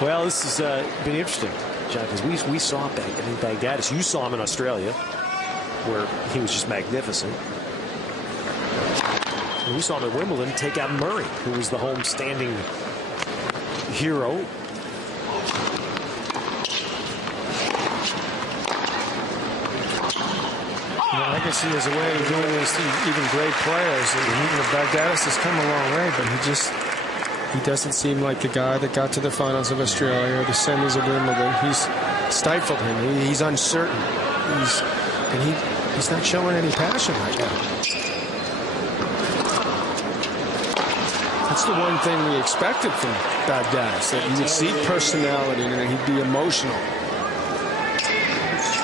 Well, this has been interesting, John, because we saw Baghdatis. You saw him in Australia, where he was just magnificent. And we saw him at Wimbledon take out Murray, who was the home-standing hero. Agassi has a way of doing this to even great players. Baghdatis has come a long way, but he doesn't seem like the guy that got to the finals of Australia or the semis of Wimbledon. He's stifled him. He's uncertain. He's not showing any passion right now. That's the one thing we expected from Baghdatis, that you would see personality and that he'd be emotional.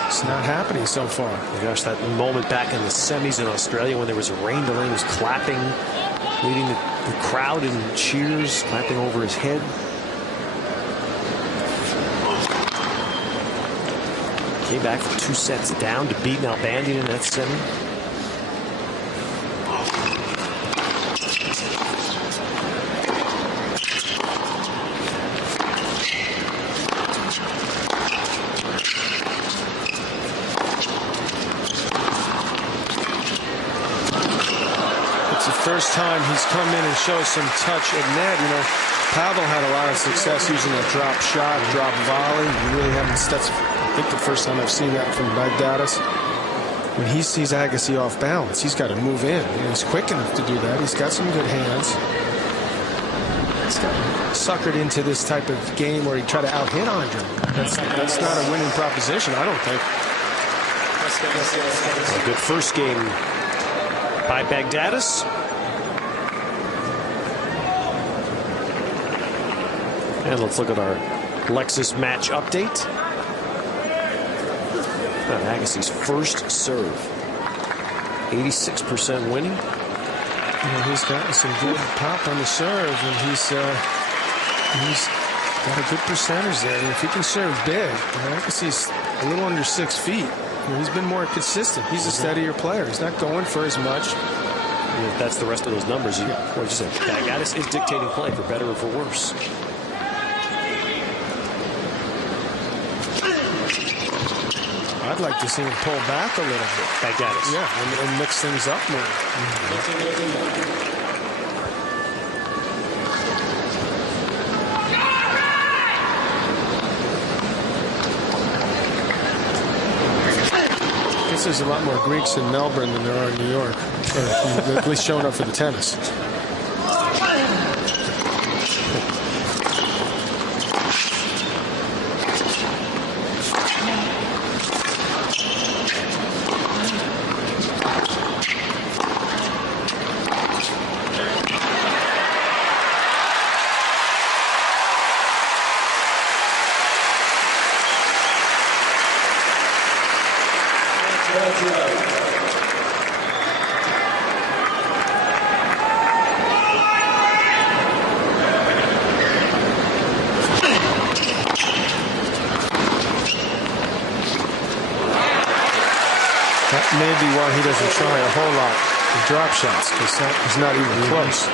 It's not happening so far. Oh gosh, that moment back in the semis in Australia when there was a rain delay, he was clapping, leading the crowd in cheers, clapping over his head. Came back from 2 sets down to beat Nalbandian in that semi. First time he's come in and shows some touch at net. Pavel had a lot of success using a drop shot, drop volley. You really haven't. That's, I think, the first time I've seen that from Baghdatis. When he sees Agassi off balance, he's got to move in. He's quick enough to do that. He's got some good hands. He's gotten suckered into this type of game where he try to out-hit Andre. That's not a winning proposition, I don't think. A good first game by Baghdatis. And let's look at our Lexus match update. Agassi's first serve. 86% winning. He's gotten some good pop on the serve, and he's got a good percentage there. And if he can serve big, Agassi's a little under 6 feet. He's been more consistent. He's a steadier player. He's not going for as much. That's the rest of those numbers. What you said, Baghdatis is dictating play for better or for worse. I'd like to see him pull back a little bit. Baghdatis. Yeah, and mix things up more. I guess there's a lot more Greeks in Melbourne than there are in New York. At least showing up for the tennis. That may be why he doesn't try a whole lot of drop shots, because he's not even close.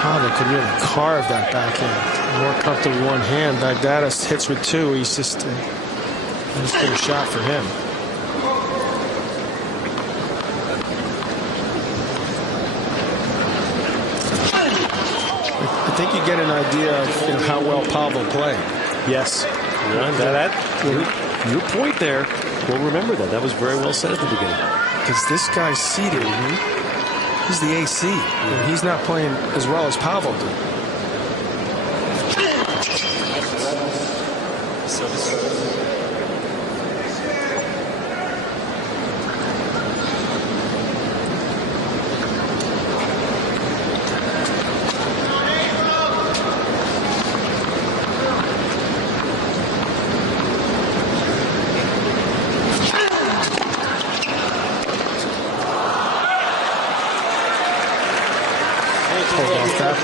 Pavel could really carve that backhand. More comfortable with one hand. Baghdatis hits with two. He's just get a shot for him. I think you get an idea of how well Pavel played. Yes. Your point there. We'll remember that. That was very well said at the beginning. Because this guy's seated. He's the AC. And he's not playing as well as Pavel did.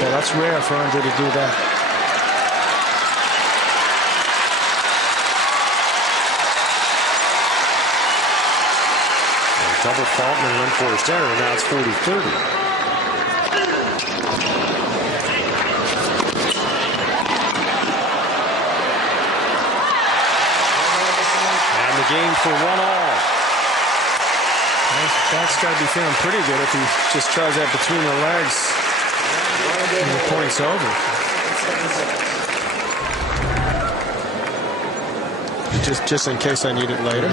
That's rare for Andre to do that. Double fault and an unforced error. Now it's 40-30. game for 1-all. His back's got to be feeling pretty good if he just tries that between the legs and the point's over. Just in case I need it later.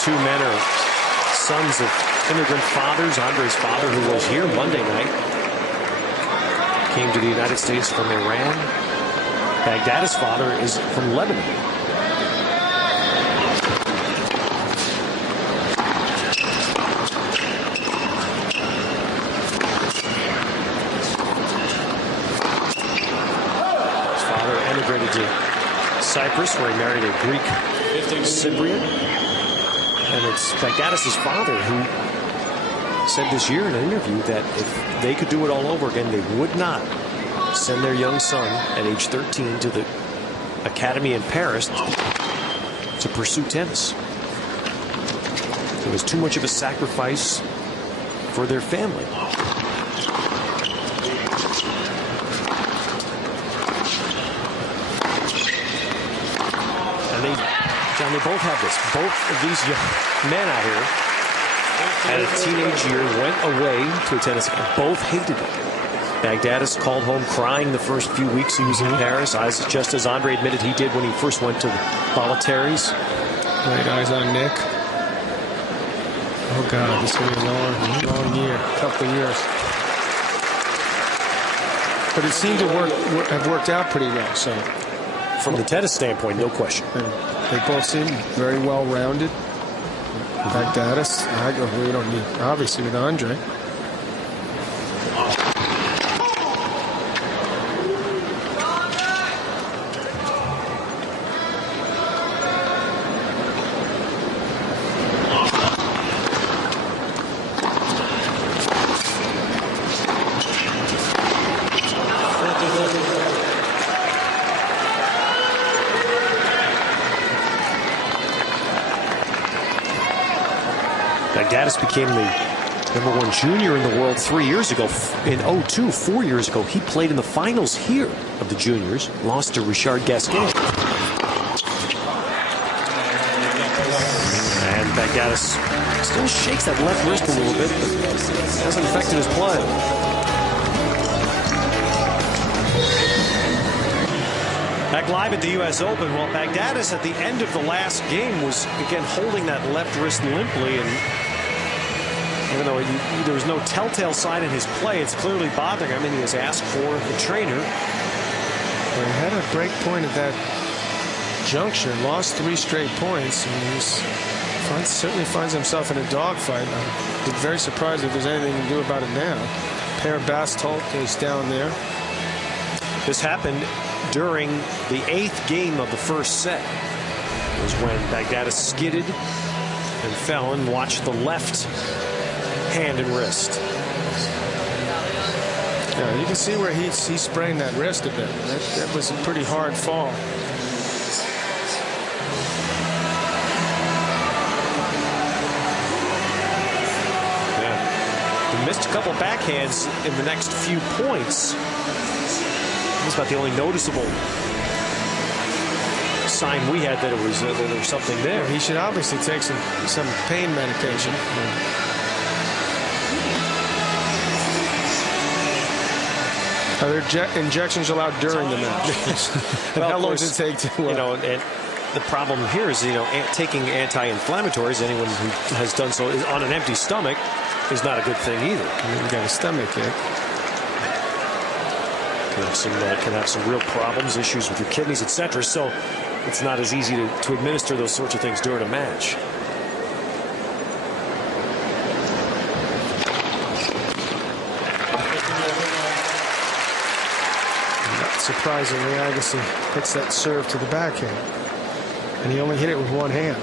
Two men are sons of immigrant fathers. Andre's father, who was here Monday night, came to the United States from Iran. Baghdatis' father is from Lebanon. His father emigrated to Cyprus, where he married a Greek Cypriot. And it's Baghdatis' father who said this year in an interview that if they could do it all over again, they would not send their young son at age 13 to the academy in Paris to pursue tennis. It was too much of a sacrifice for their family. And John, they both have this. Both of these young men out here at a teenage year went away to a tennis game. Both hated it. Baghdatis called home crying the first few weeks he was in Paris, just as Andre admitted he did when he first went to Baghdatis. Right eyes on Nick. Oh, God, this is going to be a long year, couple of years. But it seemed to have worked out pretty well. So, from the tennis standpoint, no question. And they both seem very well-rounded. Baghdatis, we don't need, obviously, with Andre. Baghdatis became the #1 junior in the world 3 years ago. In 2002, 4 years ago, he played in the finals here of the juniors, lost to Richard Gasquet. And Baghdatis still shakes that left wrist a little bit, but hasn't affected his play. Back live at the U.S. Open, well, Baghdatis at the end of the last game was, again, holding that left wrist limply, and even though there was no telltale sign in his play, it's clearly bothering him, and he has asked for the trainer. Well, he had a break point at that juncture, lost 3 straight points, and he certainly finds himself in a dogfight. I'd be very surprised if there's anything he can do about it now. Per Bastolt is down there. This happened during the 8th game of the first set. It was when Baghdatis skidded and fell and watched the left hand and wrist. Yeah, you can see where he sprained that wrist a bit. That was a pretty hard fall. Yeah. He missed a couple backhands in the next few points. That's about the only noticeable sign we had that there was something there. He should obviously take some pain medication. Are there injections allowed during the match? Well, how long does it take to? And the problem here is, taking anti-inflammatories. Anyone who has done so on an empty stomach is not a good thing either. You got a stomach ache. Can have some real problems, issues with your kidneys, etc. So it's not as easy to administer those sorts of things during a match. Not surprisingly, Agassi hits that serve to the backhand, and he only hit it with one hand.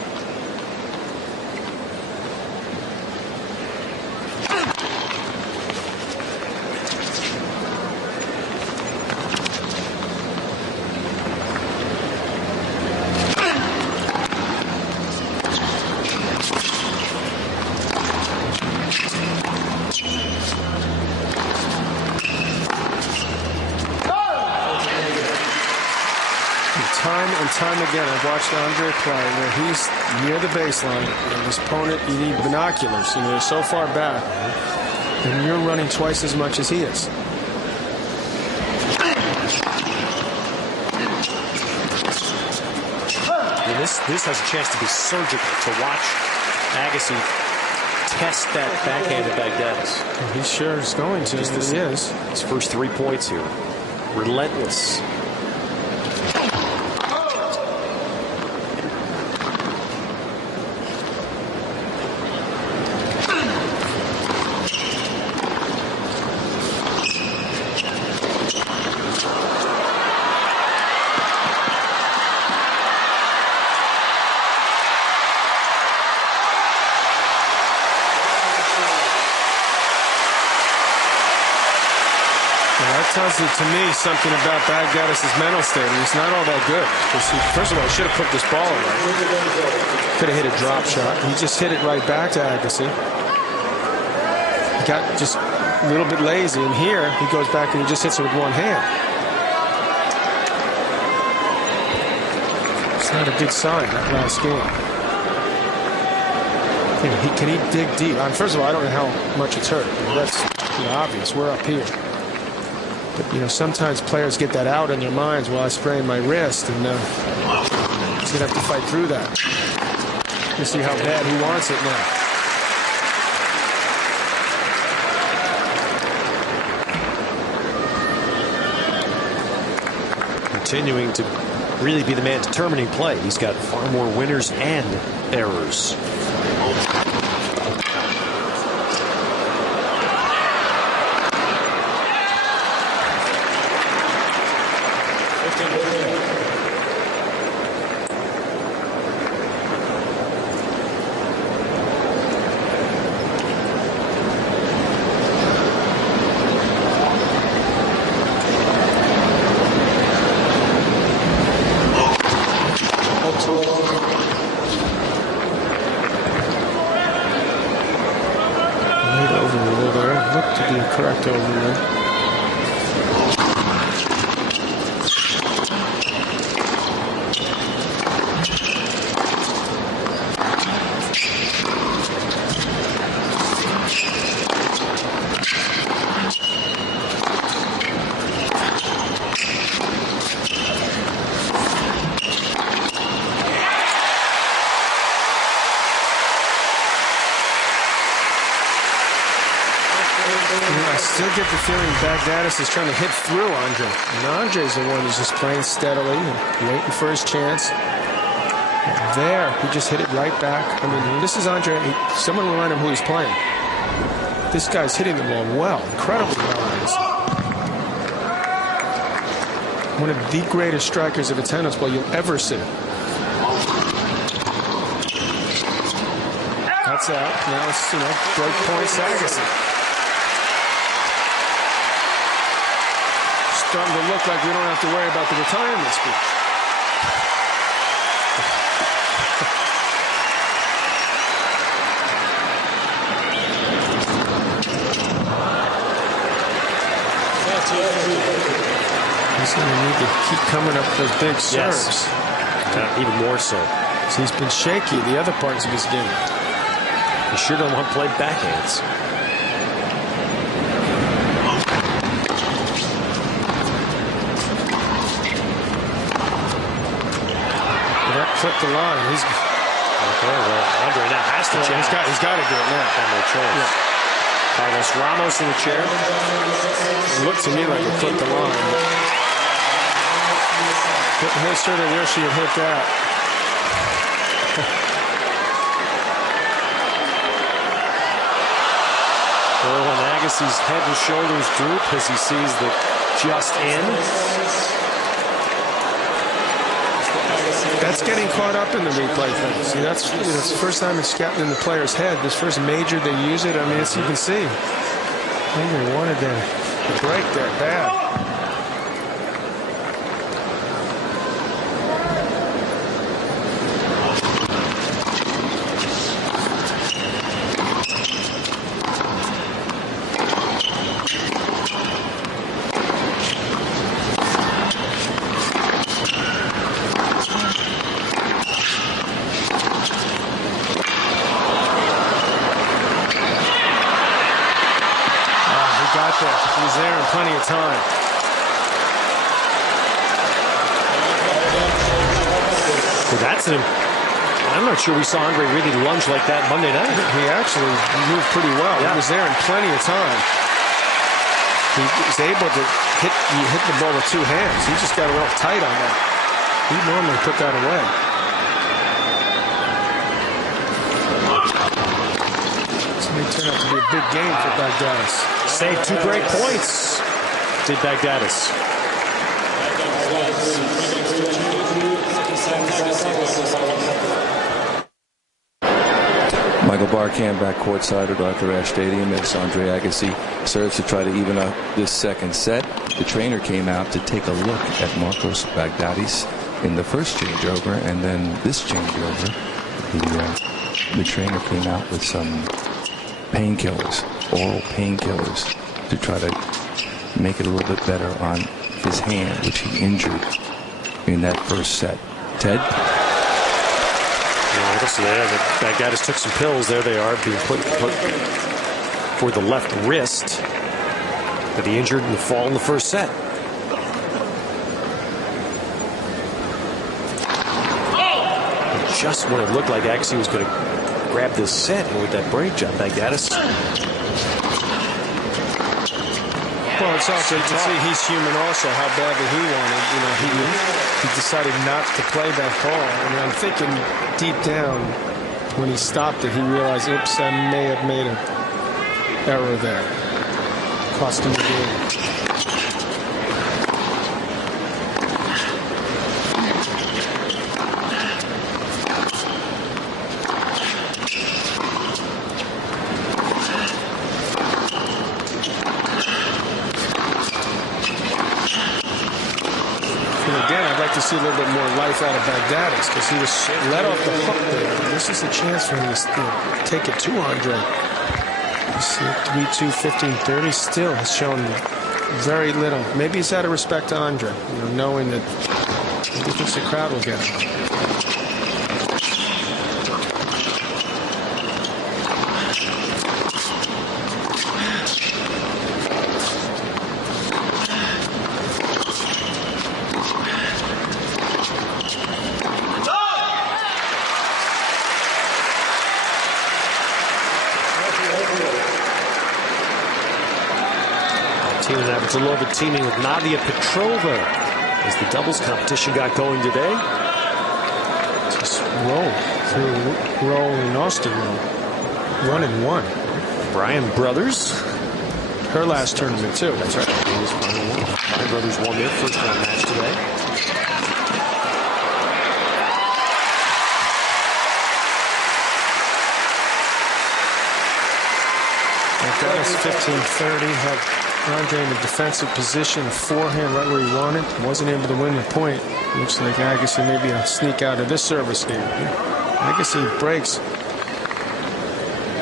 time again, I've watched Andre play where he's near the baseline, and his opponent, you need binoculars. You know, they're so far back, and you're running twice as much as he is. And this has a chance to be surgical, to watch Agassi test that backhand at Baghdatis. He sure is going to. He is. His first 3 points here. Relentless. That tells you, to me, something about Baghdatis' mental state. He's not all that good. First of all, he should have put this ball away. Could have hit a drop shot. He just hit it right back to Agassi. He got just a little bit lazy, and here he goes back and he just hits it with one hand. It's not a good sign, that last game. Can he dig deep? First of all, I don't know how much it's hurt. That's obvious. We're up here. But, sometimes players get that out in their minds. Well, I sprained my wrist, and he's going to have to fight through that. You see how bad he wants it now. Continuing to really be the man determining play. He's got far more winners and errors. Correct overrule. I still get the feeling Baghdatis is trying to hit through Andre. And Andre's the one who's just playing steadily and waiting for his chance. And there, he just hit it right back. I mean, this is Andre. Someone remind him who he's playing. This guy's hitting the ball well, incredibly well. One of the greatest strikers of a tennis ball you'll ever see. That's out. Now it's, break points Agassi. Starting to look like we don't have to worry about the retirement speech. He's going to need to keep coming up with those big serves. Yes. Even more so. So he's been shaky the other parts of his game. He sure don't want to play backhands. Clip the line. He's okay. Well, Andre now has to change. He's got to do it now. No choice. Yeah. Carlos Ramos in the chair. It looked to me like he clipped the line. He'll sort of wish he had hit that. Well, when Agassi's head and shoulders droop as he sees the just in. That's getting caught up in the replay thing. See, that's the first time it's gotten in the player's head. This first major they use it. I mean, as you can see, they wanted to break that bad. there in plenty of time. Well, I'm not sure we saw Andre really lunge like that Monday night. He actually moved pretty well. Yeah. He was there in plenty of time. He was able to hit the ball with two hands. He just got a little tight on that. He normally put that away. This may turn out to be a big game for Baghdatis. Saved 2 great points, did Baghdatis. Michael Barkan back courtside at Arthur Ashe Stadium as Andre Agassi serves to try to even up this second set. The trainer came out to take a look at Marcos Baghdatis in the first changeover, and then this changeover, the trainer came out with some painkillers, oral painkillers, to try to make it a little bit better on his hand, which he injured in that first set. Ted? So Baghdatis took some pills. There they are, being put for the left wrist that he injured in the fall in the first set. Just when it looked like Agassi was going to grab this set, and with that break job, Baghdatis. Well, it's also, you can see he's human also, how badly he wanted. You know, he decided not to play that ball. And I'm thinking deep down, when he stopped it, he realized, oops, I may have made an error there. Cost him the game. To see a little bit more life out of Baghdatis, because he was let off the hook there. This is a chance for him to take it to Andre. You see 3-2, 15-30, still has shown very little. Maybe he's out of respect to Andre, you know, knowing that he thinks the crowd will get him. Navratilova teaming with Nadia Petrova as the doubles competition got going today. Just roll and Austin roll. 1-1. Bryan Brothers. Her last tournament too. That's right. Bryan Brothers won their first round match today. Baghdatis 15-30 had Andre in a defensive position, a forehand right where he wanted. Wasn't able to win the point. Looks like Agassi maybe will sneak out of this service game. Agassi breaks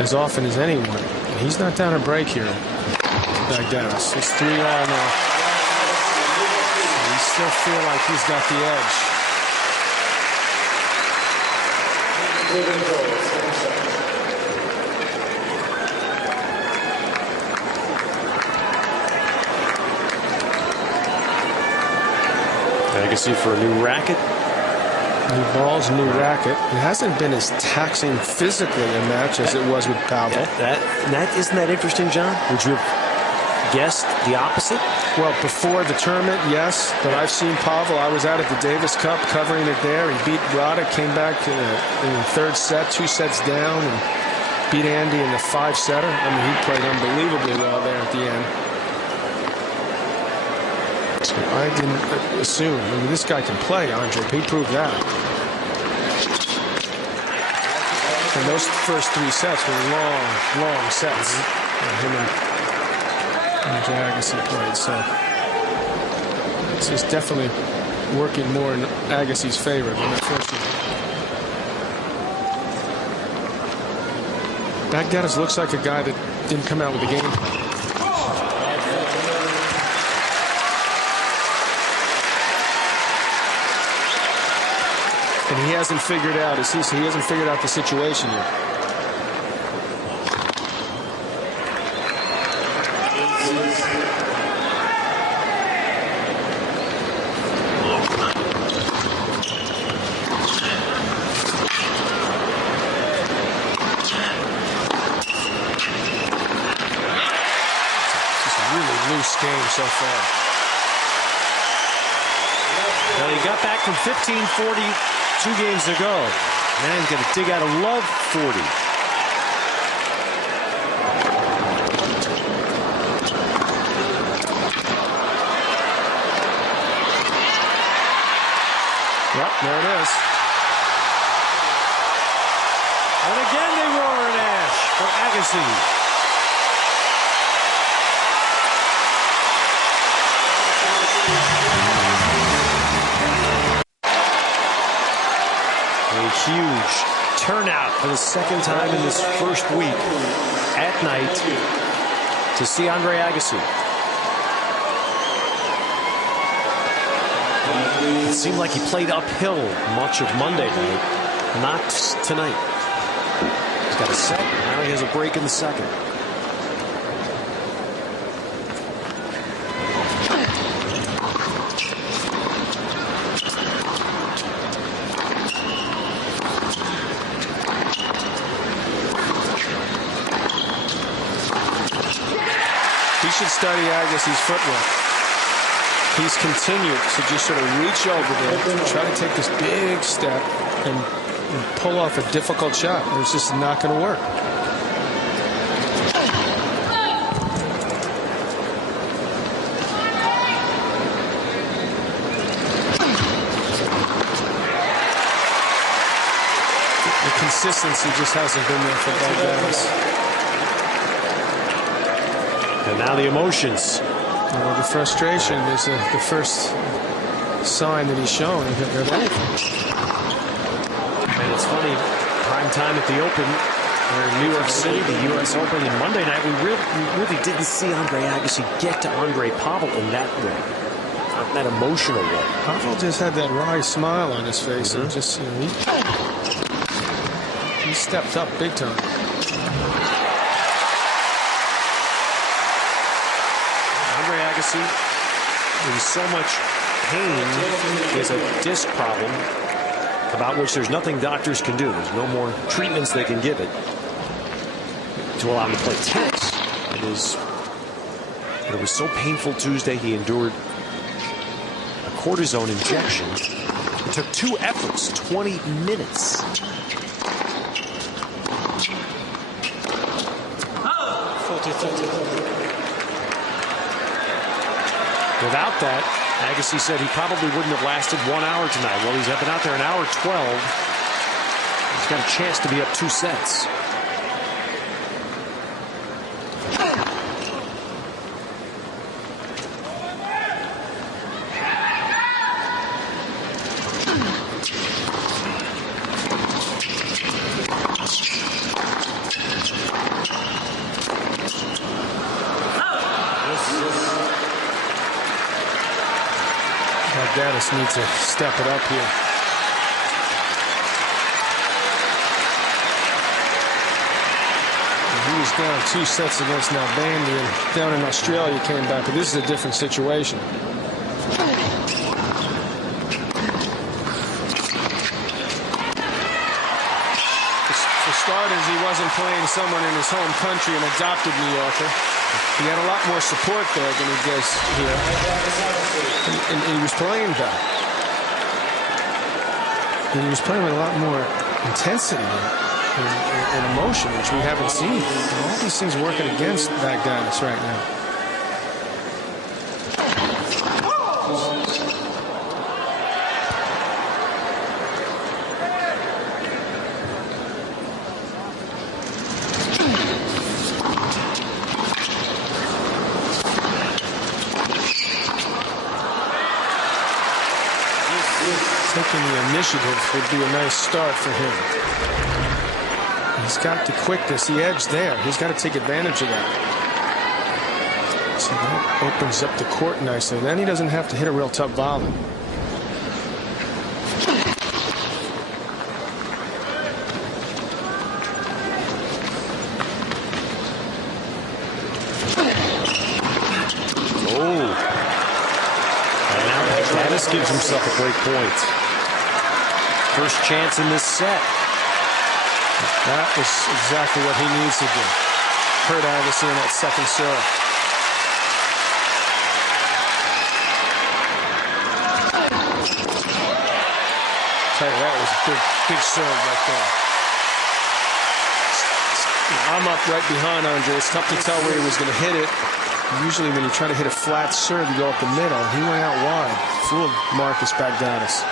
as often as anyone. And he's not down a break here. Baghdatis. It's 3-all now. We still feel like he's got the edge. Agassi for a new racket. New balls, new racket. It hasn't been as taxing physically a match as it was with Pavel. Isn't that interesting, John? Would you have guessed the opposite? Well, before the tournament, yes. But I've seen Pavel. I was out at the Davis Cup covering it there. He beat Roddick, came back in the third set, 2 sets down, and beat Andy in the 5-setter. I mean, he played unbelievably well there at the end. I didn't assume. I mean, this guy can play, Andre. He proved that. And those first 3 sets were long sets. Him and Andre Agassi played. So it's definitely working more in Agassi's favor than the first one. Baghdatis looks like a guy that didn't come out with a game plan. And he hasn't figured out, as he hasn't figured out the situation yet. game so far. Well, he got back from 15-40 2 games ago. Now he's going to dig out a love 40. Yep, there it is. And again they roar an Ash for Agassi. A huge turnout for the second time in this first week at night to see Andre Agassi. It seemed like he played uphill much of Monday night, not tonight. He's got a set, now he has a break in the second. He should study Agassi's footwork. He's continued to just sort of reach over there, try to take this big step and pull off a difficult shot. It's just not going to work. The consistency just hasn't been there for Baghdatis. And now the emotions. Well, the frustration is the first sign that he's shown of anything. And it's funny, prime time at the Open, or in New York City, the U.S. Open, and Monday night, we really didn't see Andre Agassi get to Andre Pavel in that way, that emotional way. Pavel just had that wry smile on his face, and just he stepped up big time. Agassi in so much pain is a disc problem about which there's nothing doctors can do. There's no more treatments they can give it to allow him to play tennis. It was so painful Tuesday he endured a cortisone injection. It took 2 efforts, 20 minutes. Without that, Agassi said he probably wouldn't have lasted 1 hour tonight. Well, he's been out there an hour 12. He's got a chance to be up 2 sets. Baghdatis needs to step it up here. He was down 2 sets against Nalbandian, and down in Australia came back, but this is a different situation. For starters, he wasn't playing someone in his home country, an adopted New Yorker. He had a lot more support there than he does here. And he was playing better. And he was playing with a lot more intensity and emotion, which we haven't seen. And all these things working against Baghdatis right now. Taking the initiative would be a nice start for him. He's got the quickness, the edge there. He's got to take advantage of that. So that opens up the court nicely. Then he doesn't have to hit a real tough volley. Baghdatis gives himself a break point. First chance in this set. That is exactly what he needs to do. Hurt Agassi in that second serve. tell you, that was a big serve right there. I'm up right behind Andre. It's tough to tell where he was going to hit it. Usually when you try to hit a flat serve, you go up the middle. He went out wide. Fooled Marcus Baghdatis.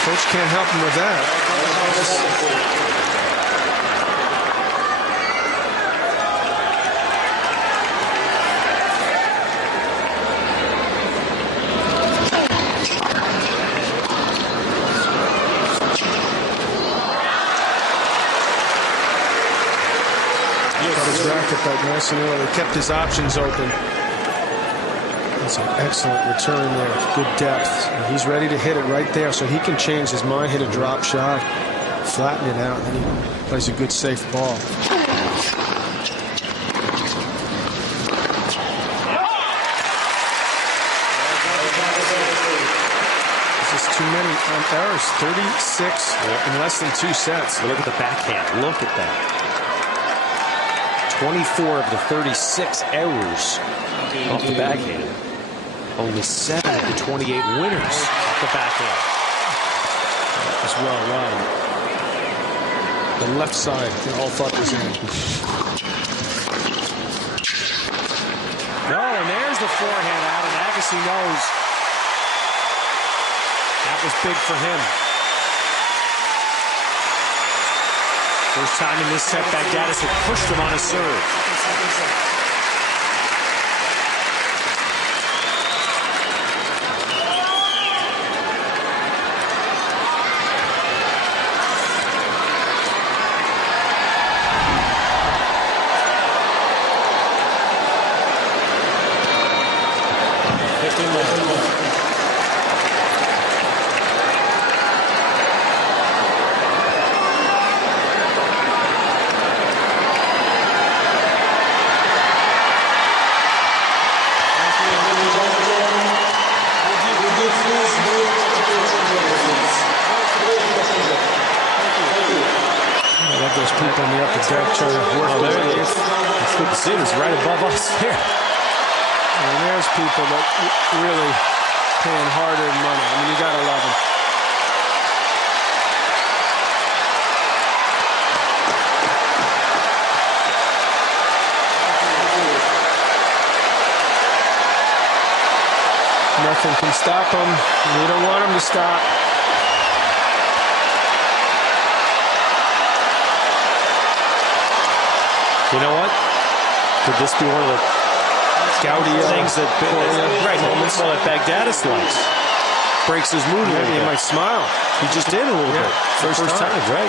Coach can't help him with that. Racket back nice and early. Kept his options open. That's an excellent return there. Good depth. And he's ready to hit it right there, so he can change his mind, hit a drop shot, flatten it out, and he plays a good, safe ball. This is too many errors. 36 in less than 2 sets. Look at the backhand. Look at that. 24 of the 36 errors off the backhand. Only 7 of the 28 winners off the backhand. That was well run. The left side, they all thought was in. No, and there's the forehand out, and Agassi knows that was big for him. First time in this set, Baghdatis had pushed him on a serve. Those people on the upper deck trying to work their way. It's good to see. It's right above us here. And there's people that really paying hard-earned money. I mean, you gotta love them. Nothing can stop them. We don't want them to stop. You know what? Could this be one of the Gaudy things that moments that Baghdatis likes? Breaks his mood a little bit. He might smile. He just did a little bit. First time, right?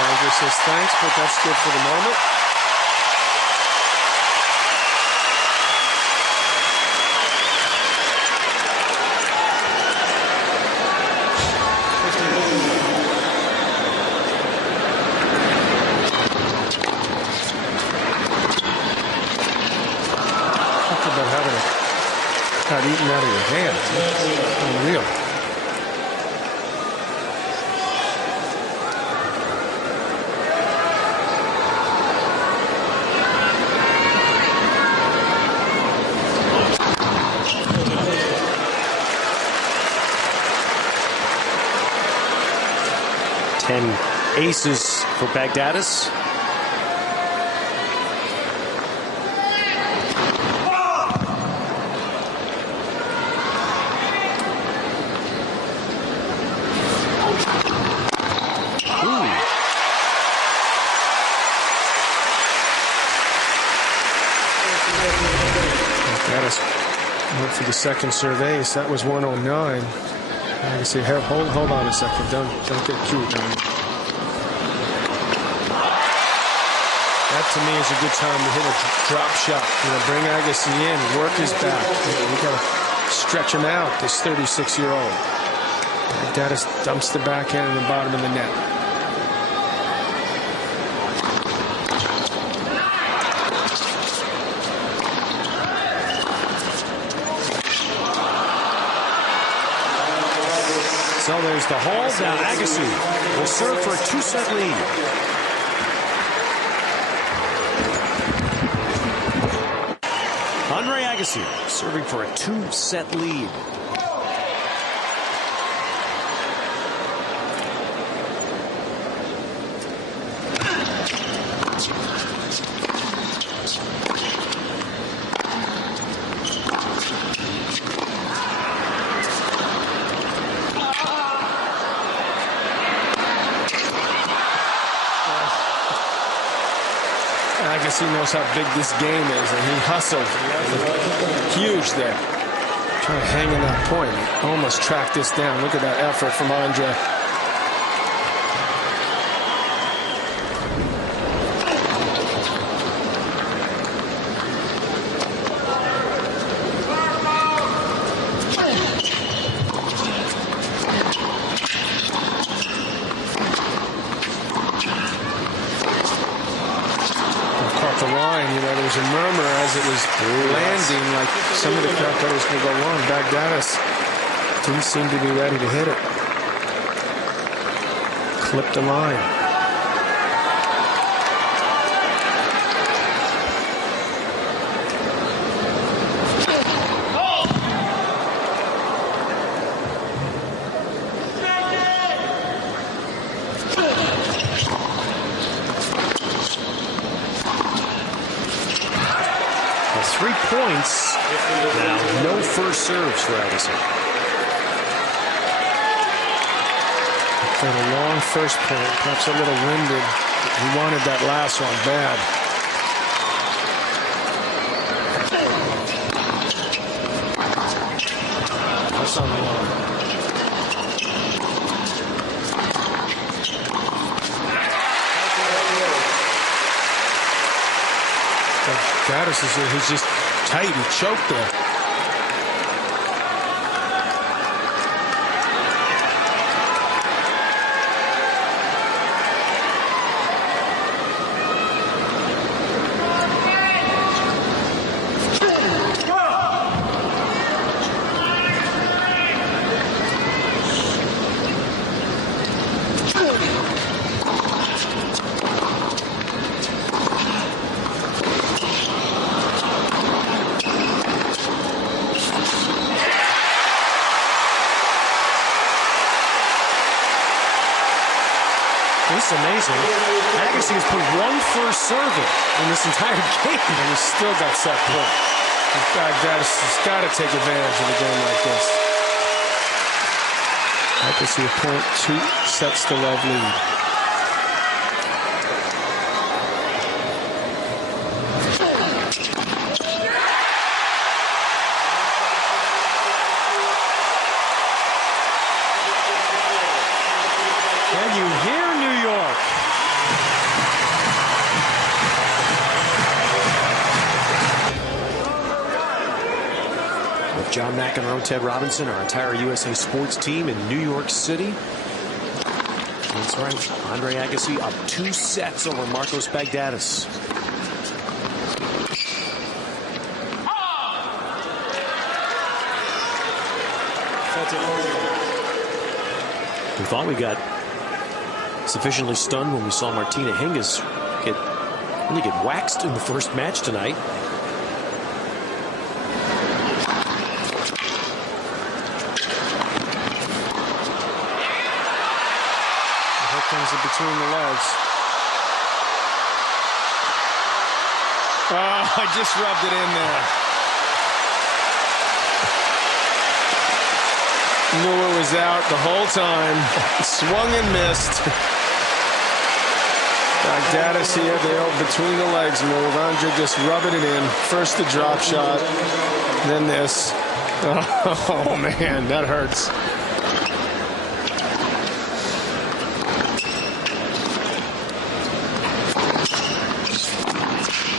Andrew says thanks, but that's good for the moment. Not eating out of your hands. Unreal. Ten aces for Baghdatis. Went for the second serve ace. That was 109. I can say, hold on a second. Don't get cute. That to me is a good time to hit a drop shot. Bring Agassi in, work his back. We got to stretch him out. This 36-year-old. Baghdatis dumps the backhand in the bottom of the net. So there's the hold. Now Agassi will serve for a 2-set lead. Andre Agassi serving for a 2-set lead. Agassi knows how big this game is, and he hustled huge there. Trying to hang in that point. Almost tracked this down. Look at that effort from Andre. The line, there was a murmur as it was landing, like some of the crowd thought it was going to go long. Baghdatis didn't seem to be ready to hit it. Clipped the line. Well, 3 points. Now, no first serves for Agassi. Got a long first point, perhaps a little winded. He wanted that last one bad. That's on the line. Baghdatis is here. He's just tight. He choked there. This is amazing. Agassi has put 1 first serve in this entire game, and he's still got set point. Baghdatis has got to take advantage of a game like this. Agassi a point, 2 sets to love lead. Can you hear New York? With John McEnroe, Ted Robinson, our entire USA Sports team in New York City. That's right. Andre Agassi up 2 sets over Marcos Baghdatis. We thought we got sufficiently stunned when we saw Martina Hingis really get waxed in the first match tonight. Here comes it between the legs. Oh, I just rubbed it in there. Knew it was out the whole time. Swung and missed. Baghdatis here, the old between the legs move. Andre just rubbing it in. First the drop shot, then this. Oh man, that hurts.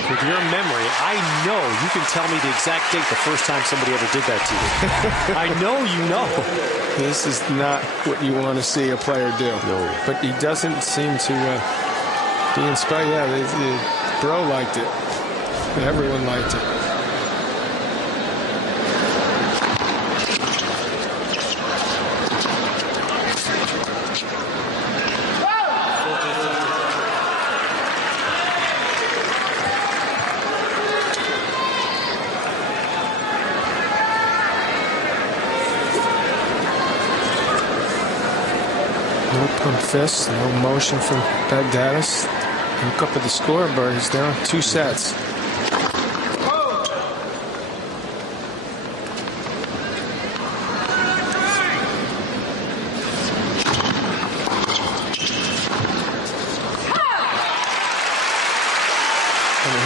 With your memory, I know you can tell me the exact date the first time somebody ever did that to you. I know you know. This is not what you want to see a player do. No. But he doesn't seem to be inspired. Yeah, the bro liked it. Everyone liked it. fist, no motion from Baghdatis. Look up at the scoreboard. He's down 2 sets.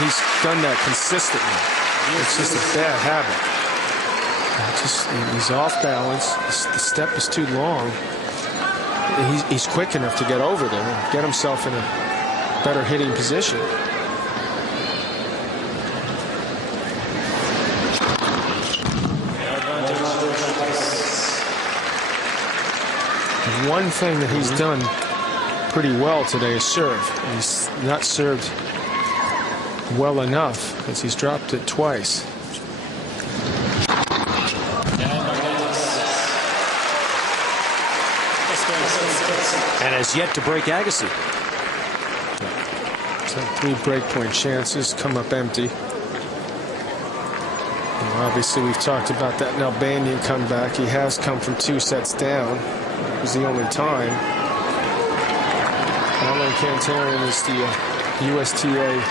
He's done that consistently. It's just a bad habit. He's off balance. The step is too long. He's quick enough to get over there and get himself in a better hitting position. One thing that he's done pretty well today is serve. He's not served well enough because he's dropped it twice. And has yet to break Agassi. So 3 breakpoint chances come up empty. And obviously, we've talked about that Albanian comeback. He has come from 2 sets down. It was the only time. Alan Kantarian is the USTA.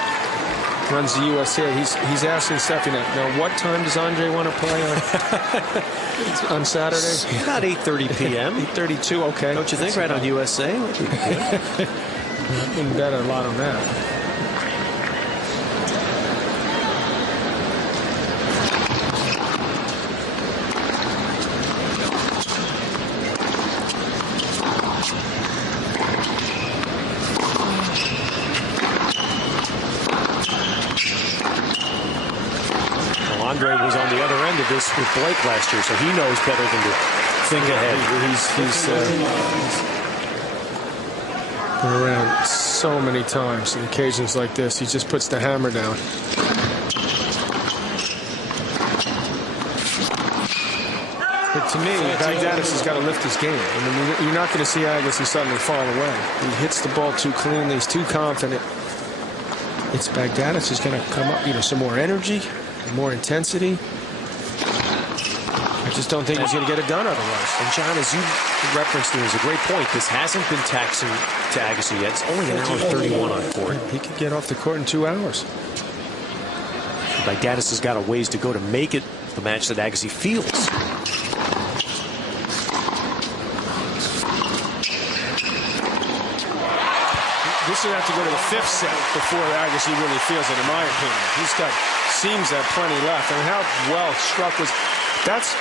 Runs the USA. He's asking Steffi now, what time does Andre want to play on Saturday? About 8:30 p.m. 8:32, okay. Don't you think? Right on USA? I wouldn't bet a lot on that. Andre was on the other end of this with Blake last year, so he knows better than to think ahead. He's been around so many times on occasions like this. He just puts the hammer down. But to me, Baghdatis has got to lift his game. I mean, you're not going to see Agassi suddenly fall away. He hits the ball too cleanly. He's too confident. It's Baghdatis who's going to come up, some more energy, more intensity. I just don't think he's going to get it done otherwise. And John, as you referenced, there is a great point. This hasn't been taxing to Agassi yet. It's only an hour 31 on court. He could get off the court in 2 hours. Baghdatis has got a ways to go to make it the match that Agassi feels. This would have to go to the 5th set before Agassi really feels it, in my opinion. He's got seems to have plenty left. I mean, how well struck was that's.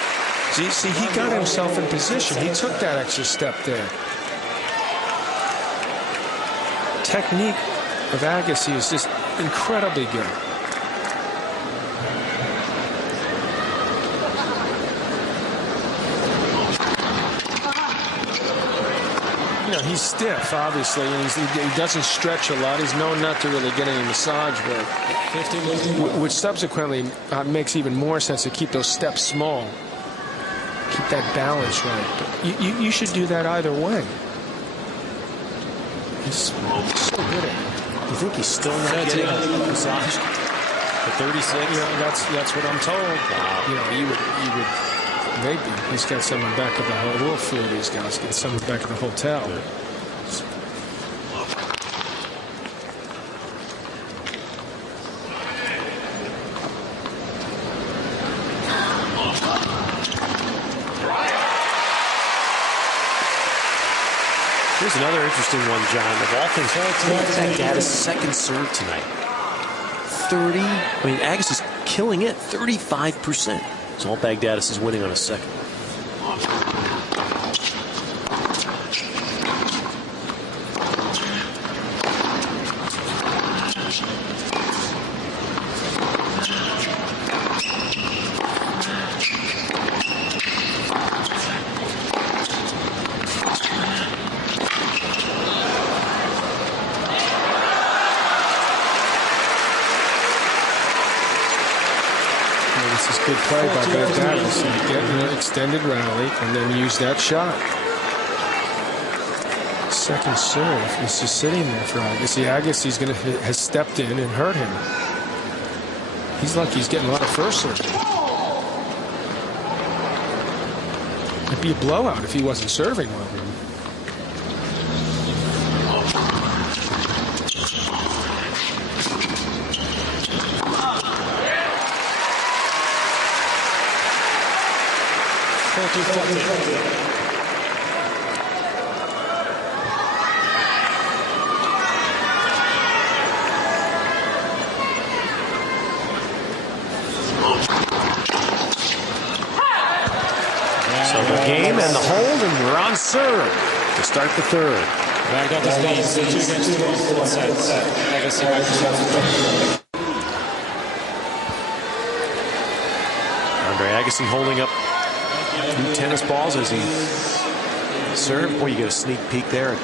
See, he got himself in position. He took that extra step there. Technique of Agassi is just incredibly good. He's stiff, obviously, and he doesn't stretch a lot. He's known not to really get any massage work, which subsequently makes even more sense to keep those steps small, keep that balance right. But you should do that either way. He's so good at it. You think he's still not getting a massage at 36? That's what I'm told. Wow. You would. Maybe he's got someone back at the hotel. We'll fool these guys. Get someone back at the hotel. Here's another interesting one, John. Of all things, Baghdatis' second serve tonight. 30. I mean, Agassi's killing it. 35%. It's all Baghdatis is winning on a second. Good play by Baghdatis. Get an extended rally and then use that shot. Second serve is just sitting there for Agassi. Agassi's has stepped in and hurt him. He's lucky he's getting a lot of first serve. It'd be a blowout if he wasn't serving well. So the game and the hold, and we're on serve to start the third. Baghdatis leads 2-4 sets. Agassi Andre Agassi holding up 2 tennis balls as he served. Boy, you get a sneak peek there at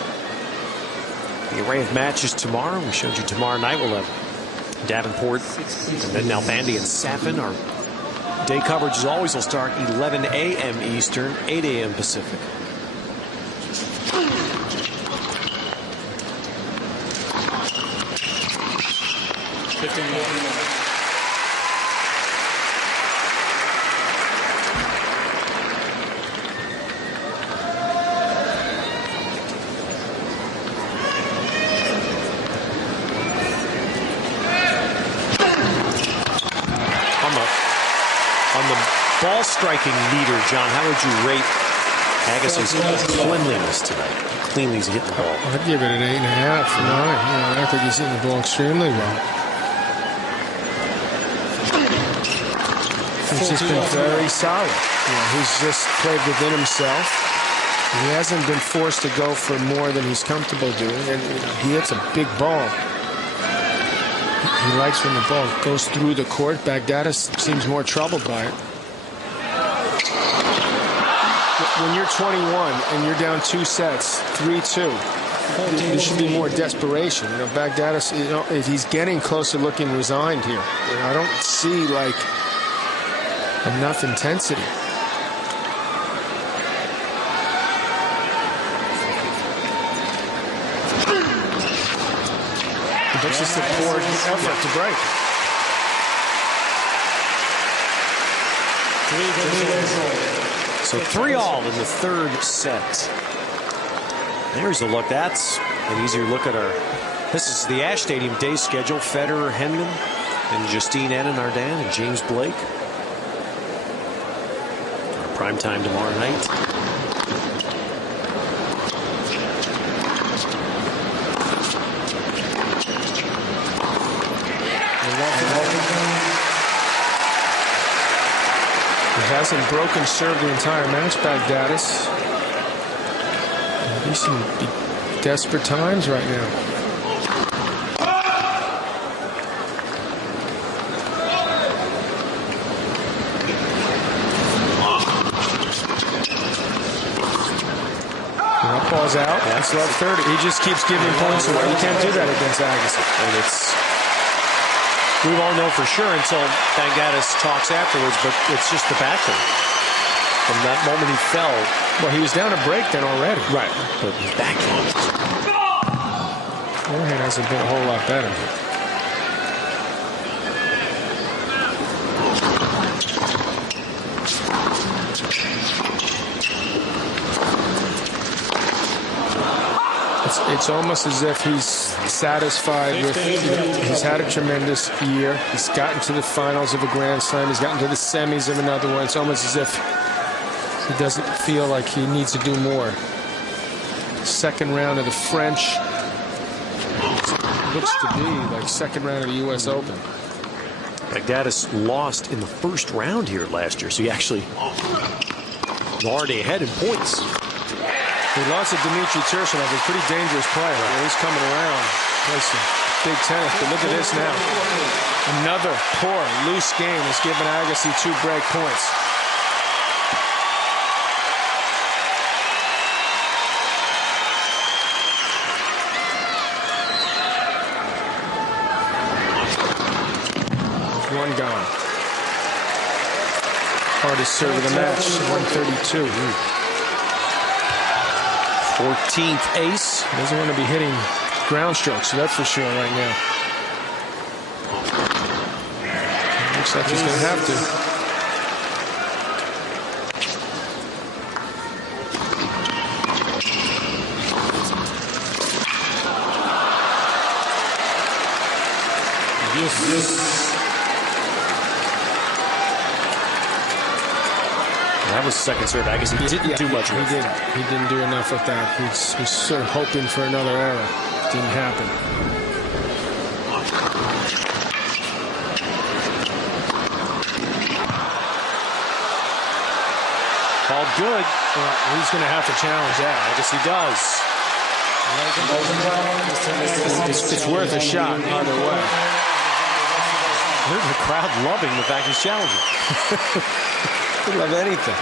the array of matches tomorrow. We showed you tomorrow night. We'll have Davenport and then Nalbandian and Safin. Our day coverage, as always, will start 11 a.m. Eastern, 8 a.m. Pacific. On the ball striking meter, John, how would you rate Agassi's cleanliness tonight? How cleanly he's hitting the ball. I'd give it an 8.5 for 9. I think he's hitting the ball extremely well. He's just been very solid. He's just played within himself. He hasn't been forced to go for more than he's comfortable doing, and he hits a big ball. He likes when the ball goes through the court. Baghdatis seems more troubled by it. When you're 21 and you're down 2 sets, 3-2, there should be more desperation. Baghdatis, if he's getting close to looking resigned here. I don't see like enough intensity. It's just a poor effort to break. So 3-all in the third set. There's a look. That's an easier look at our. This is the Ash Stadium day schedule. Federer, Hendon, and Justine Henin Ardan and James Blake. Our prime time tomorrow night. He hasn't broken serve the entire match, Baghdatis. These seem to be desperate times right now. That ball's out. That's love 30. He just keeps giving points away. You can't do that against Agassi. And we won't know for sure until Baghdatis talks afterwards, but it's just the background. From that moment he fell. Well, he was down a break then already. Right. But his backhand. Forehand hasn't been a whole lot better. It's almost as if he's satisfied with, he's had a tremendous year. He's gotten to the finals of a Grand Slam. He's gotten to the semis of another one. It's almost as if he doesn't feel like he needs to do more. Second round of the French. Looks to be like second round of the U.S. Open. Baghdatis lost in the first round here last year, so he actually already ahead in points. He lost to Dmitry Turchinov, a pretty dangerous player. He's coming around, plays some big tennis, but look at this now. Another poor, loose game has given Agassi 2 break points. One gone. Hardest serve of the match, 132. 14th ace. Doesn't want to be hitting ground strokes, so that's for sure right now. Looks like he's going to have to. That was second serve. Agassi didn't do much with it. He didn't do enough with that. He's sort of hoping for another error. Didn't happen. Called good. Well, he's going to have to challenge that. I guess he does. It's worth a shot either way. There's the crowd loving the fact he's challenging. They love anything.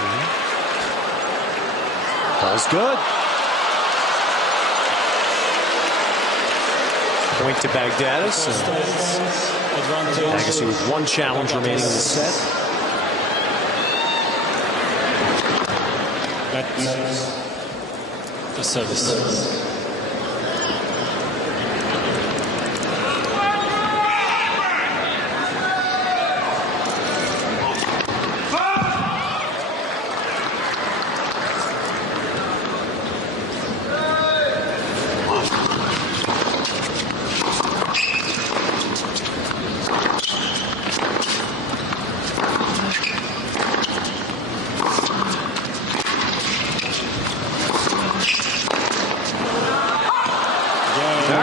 Ball's good. Point to Baghdatis. Agassi with one challenge remaining in the set. The service.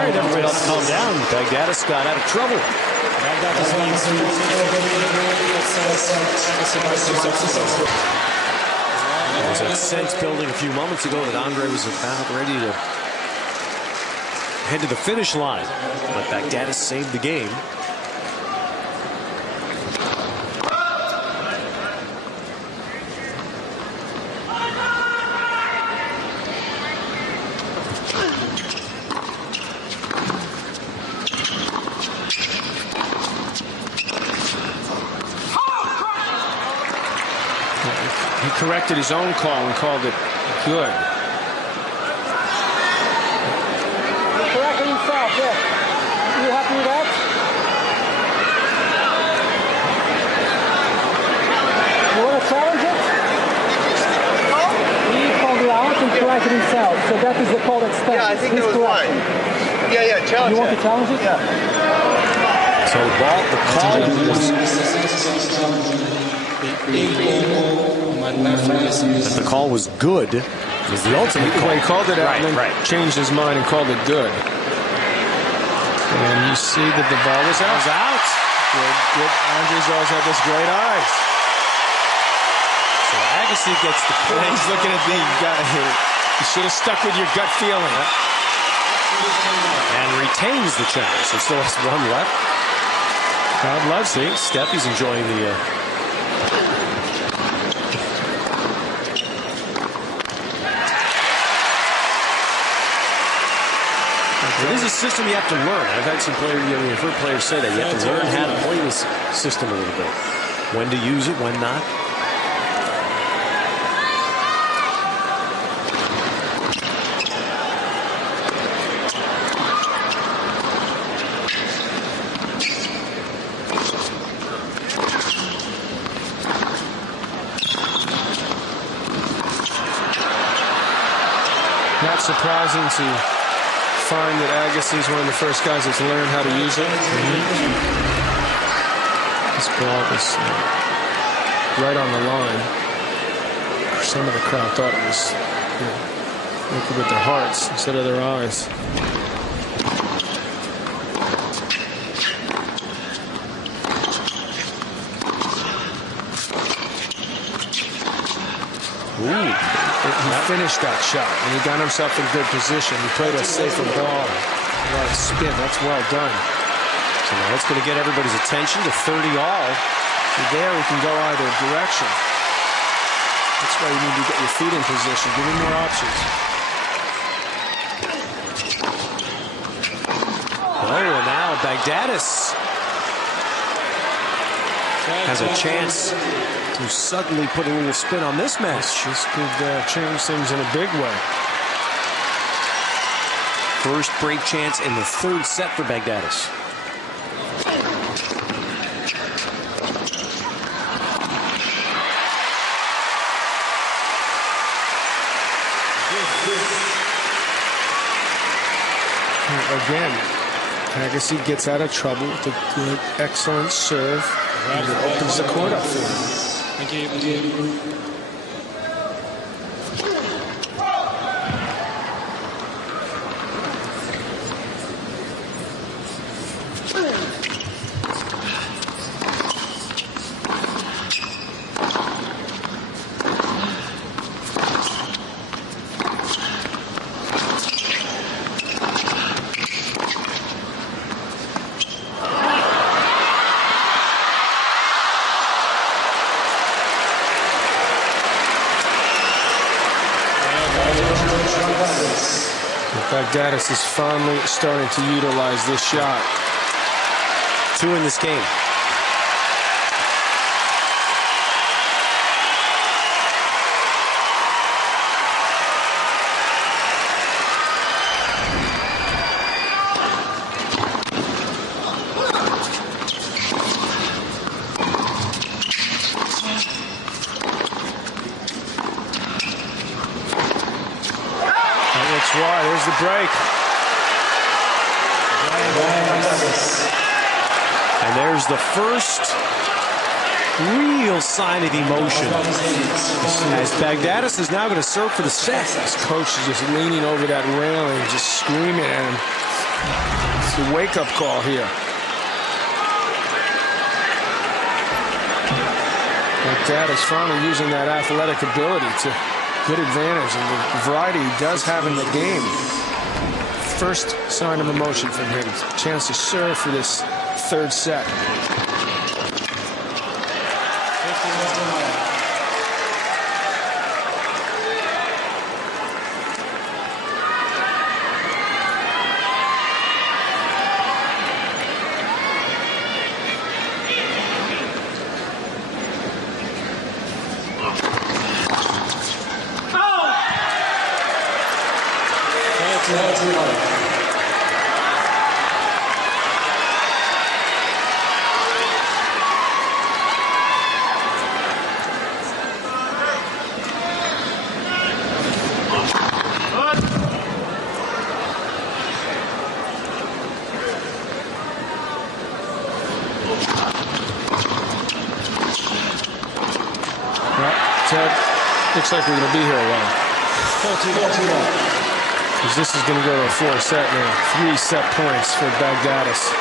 Everybody else calm down. Baghdatis got out of trouble. There was that sense building a few moments ago that Andre was about ready to head to the finish line. But Baghdatis saved the game. He corrected his own call and called it good. Correcting himself, yeah. Are you happy with that? You want to challenge it? He called it out and corrected himself. So that is the call that stands. Yeah, I think it was fine. Yeah, challenge You want to challenge it? Yeah. So the call was good. It was the ultimate call. Well, he called it out and then right. changed his mind and called it good. And you see that the ball was out. It was out. Good. Andre's always had those great eyes. So Agassi gets the point. He's looking at the gut here. You should have stuck with your gut feeling. And retains the challenge. So still has one left. Crowd loves it. Steffi's enjoying the it is a system you have to learn. I've had some players, I've heard players say that you have to learn how to play this system a little bit. When to use it, when not. Not surprising to find that Agassi is one of the first guys that's learned how to use it. This ball was right on the line. Some of the crowd thought it was looking with their hearts instead of their eyes. He finished that shot, and he got himself in good position. He played a safer ball. A lot of spin. That's well done. So now it's going to get everybody's attention to 30 all. There, he can go either direction. That's why you need to get your feet in position. Give him more options. Oh, and now Baghdatis has a chance to suddenly put a little spin on this match. This could change things in a big way. First break chance in the third set for Baghdatis. Again, Agassi gets out of trouble with a good, excellent serve. And it opens the court up for him. Thank you. Baghdatis is finally starting to utilize this shot. 2 in this game. Why? There's the break. And there's the first real sign of emotion as Baghdatis is now going to serve for the set. His coach is just leaning over that railing, just screaming at him. It's a wake-up call here. Baghdatis finally using that athletic ability to good advantage and the variety he does have in the game. First sign of emotion from him. Chance to serve for this third set. Ted, looks like we're going to be here a while. Because this is going to go to a 4-set now. 3 set points for Baghdatis.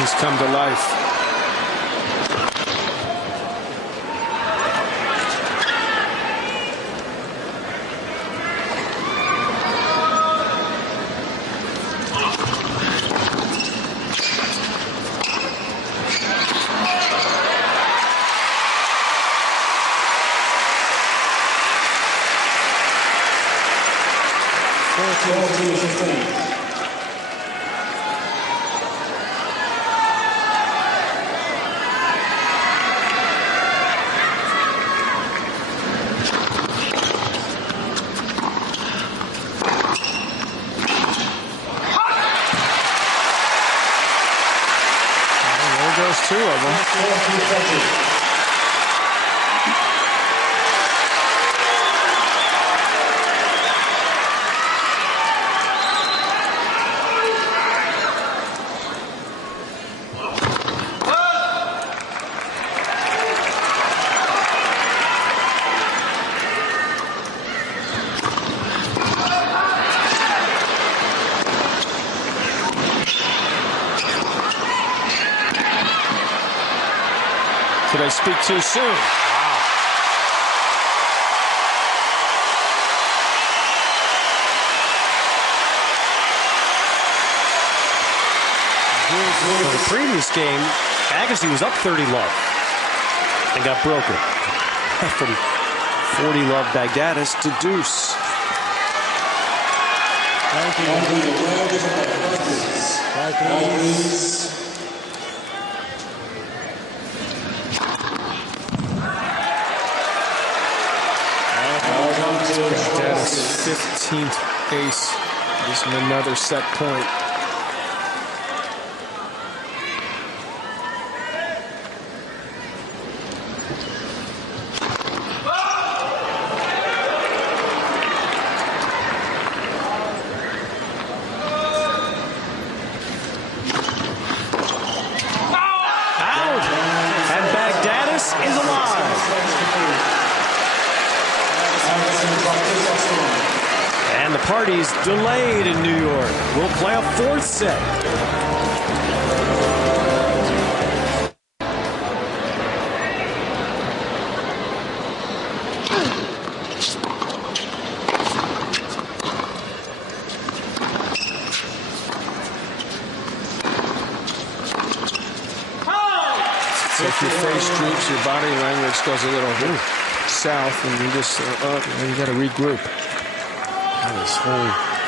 He's come to life. There's 2 of them. Did I speak too soon? Wow. In the previous game, Agassi was up 30 love and got broken. From 40 love Baghdatis to deuce. Baghdatis' 15th ace. Just another set point. Is alive. And the party's delayed in New York. We'll play a 4th set. So if your face droops, your body language goes a little south, and you just you got to regroup.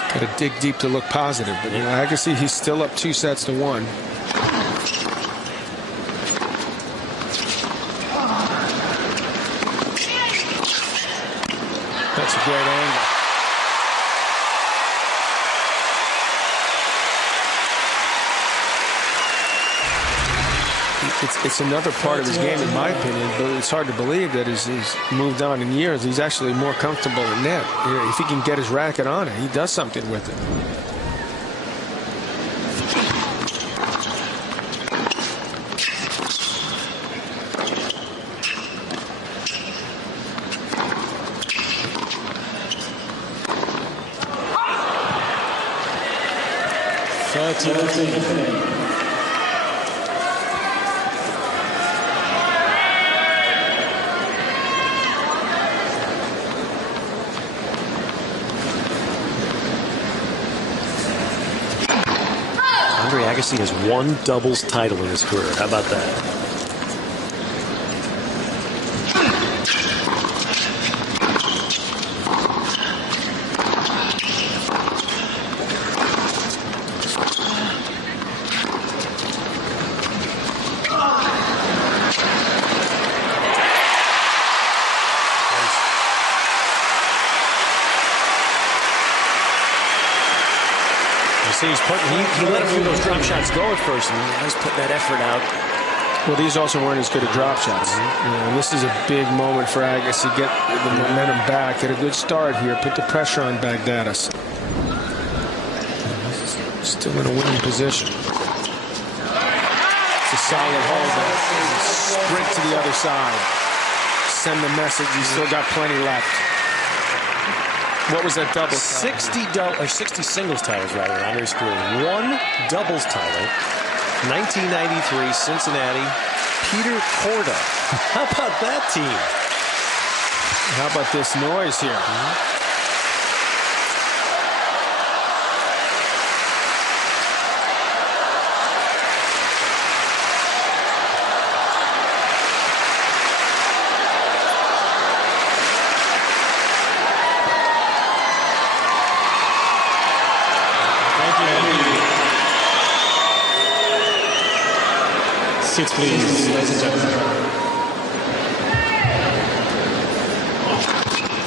Got to dig deep to look positive. But you know, Agassi, he's still up 2-1. That's a great angle. It's another part of his game, in my opinion, but it's hard to believe that he's moved on in years. He's actually more comfortable in net. You know, if he can get his racket on it, he does something with it. Agassi has one doubles title in his career. How about that? He let a few of those drop shots go at first, and he's putting that effort out. Well, these also weren't as good at drop shots. You know, this is a big moment for Agassi. Get the momentum back. Get a good start here. Put the pressure on Baghdatis. Still in a winning position. It's a solid hold there. Sprint to the other side. Send the message. He's still got plenty left. What was that double? 60 singles titles, rather, on his career. One doubles title. 1993, Cincinnati. Peter Korda. How about that team? How about this noise here? Seats, please, ladies and gentlemen.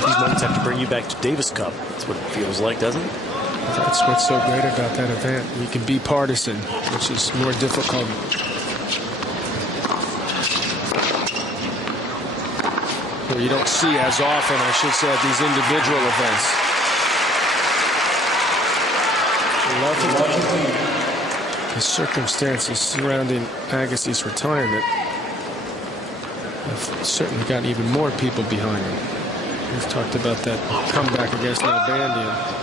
These moments have to bring you back to Davis Cup. That's what it feels like, doesn't it? That's what's so great about that event. You can be partisan, which is more difficult. Or you don't see as often, I should say, at these individual events. The circumstances surrounding Agassi's retirement have certainly gotten even more people behind him. We've talked about that comeback against Nalbandian.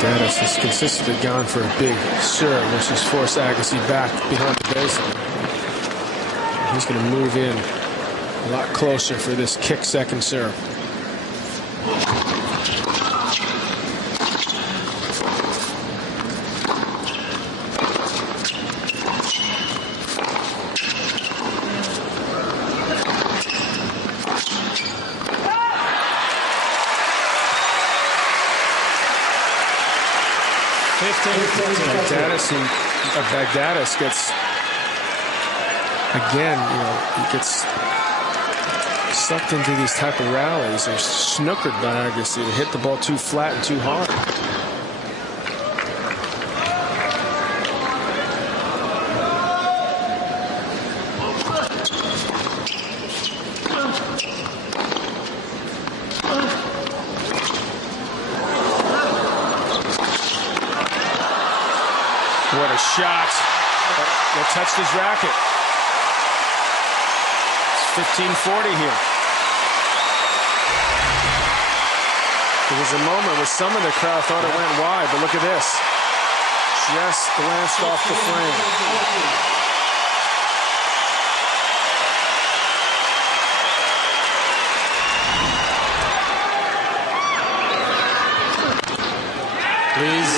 Baghdatis has consistently gone for a big serve, which has forced Agassi back behind the baseline. He's going to move in a lot closer for this kick second serve. Baghdatis gets, again, you know, he gets sucked into these type of rallies. They're snookered by Agassi to hit the ball too flat and too hard. What a shot. That touched his racket. It's 15-40 here. There was a moment where some of the crowd thought it went wide, but look at this. Just glanced off the frame. Please.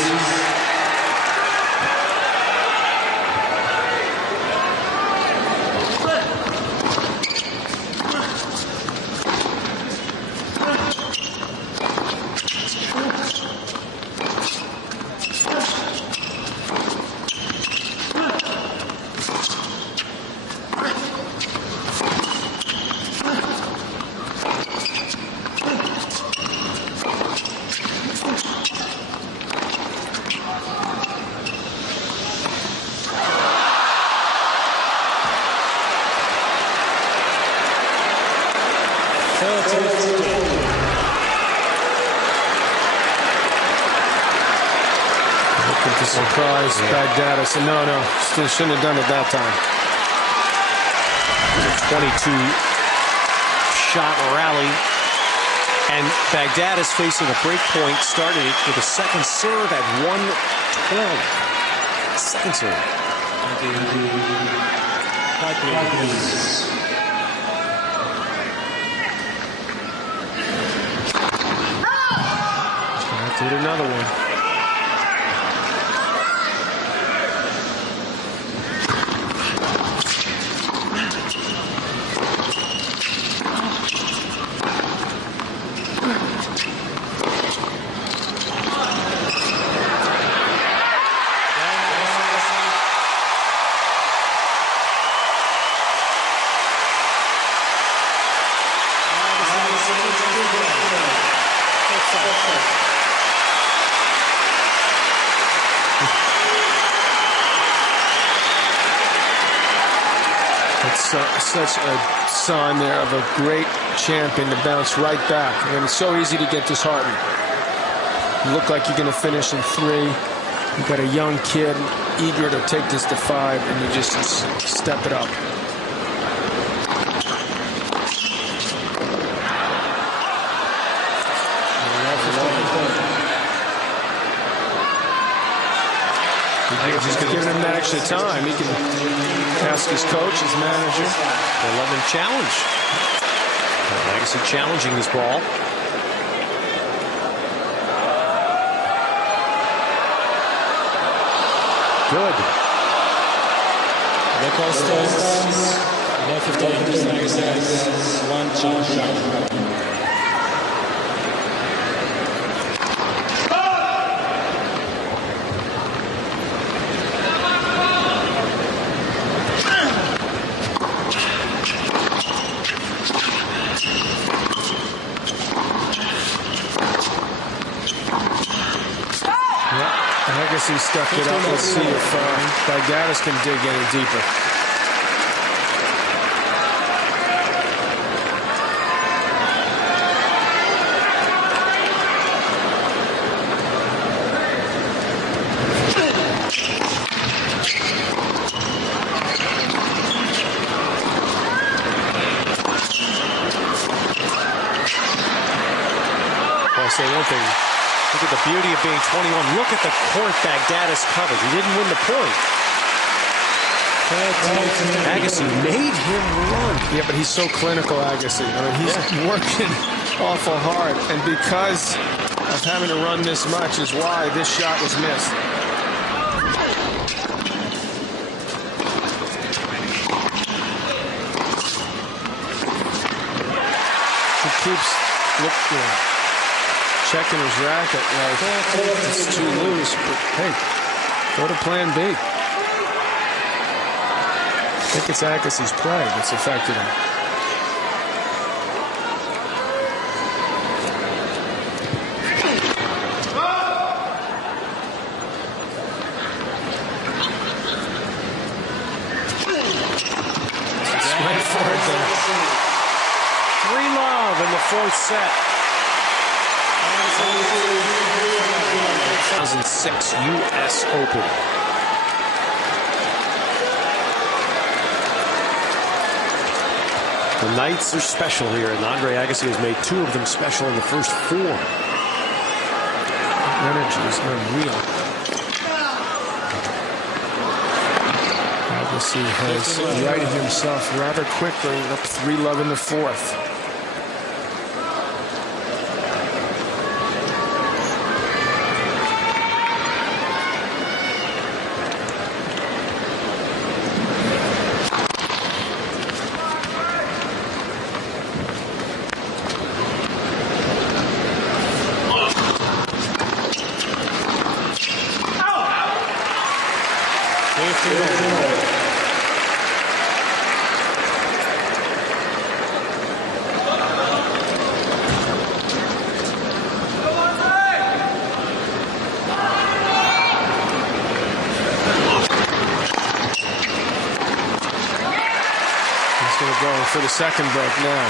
Looking to surprise Baghdatis. No, still shouldn't have done it that time. 22-shot rally. And Baghdatis facing a break point, started it with a second serve at 112. Second serve. Did another one. It's such a sign there of a great champion to bounce right back. And it's so easy to get disheartened. You look like you're going to finish in 3. You've got a young kid eager to take this to 5, and you just step it up. Just giving him that extra time. He can ask his coach, his manager. They let him challenge. Agassi challenging this ball. Good. The call stands. Left 15 seconds. 1 challenge. Agassi stuck it up. Let's see if Baghdatis can dig any deeper. I'll say one thing. Look at the beauty of being 21. Look at the court Baghdatis covered. He didn't win the point. Agassi made him run. Yeah, but he's so clinical, Agassi. I mean, he's working awful hard. And because of having to run this much is why this shot was missed. He keeps looking. Checking his racket like it's too loose, but hey, go to plan B. I think it's Agassi's play that's affected him. Went for it there. 3-love in the 4th set. 2006 U.S. Open. The nights are special here, and Andre Agassi has made 2 of them special in the first 4. energy is unreal. Agassi has righted himself rather quickly, up 3-love in the fourth. Going for the second break now.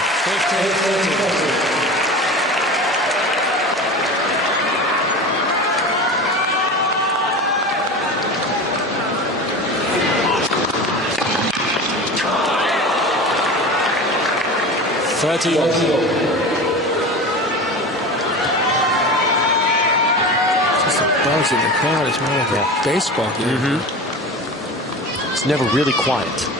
30. Just a buzz in the crowd. It's more like a baseball game. It's never really quiet.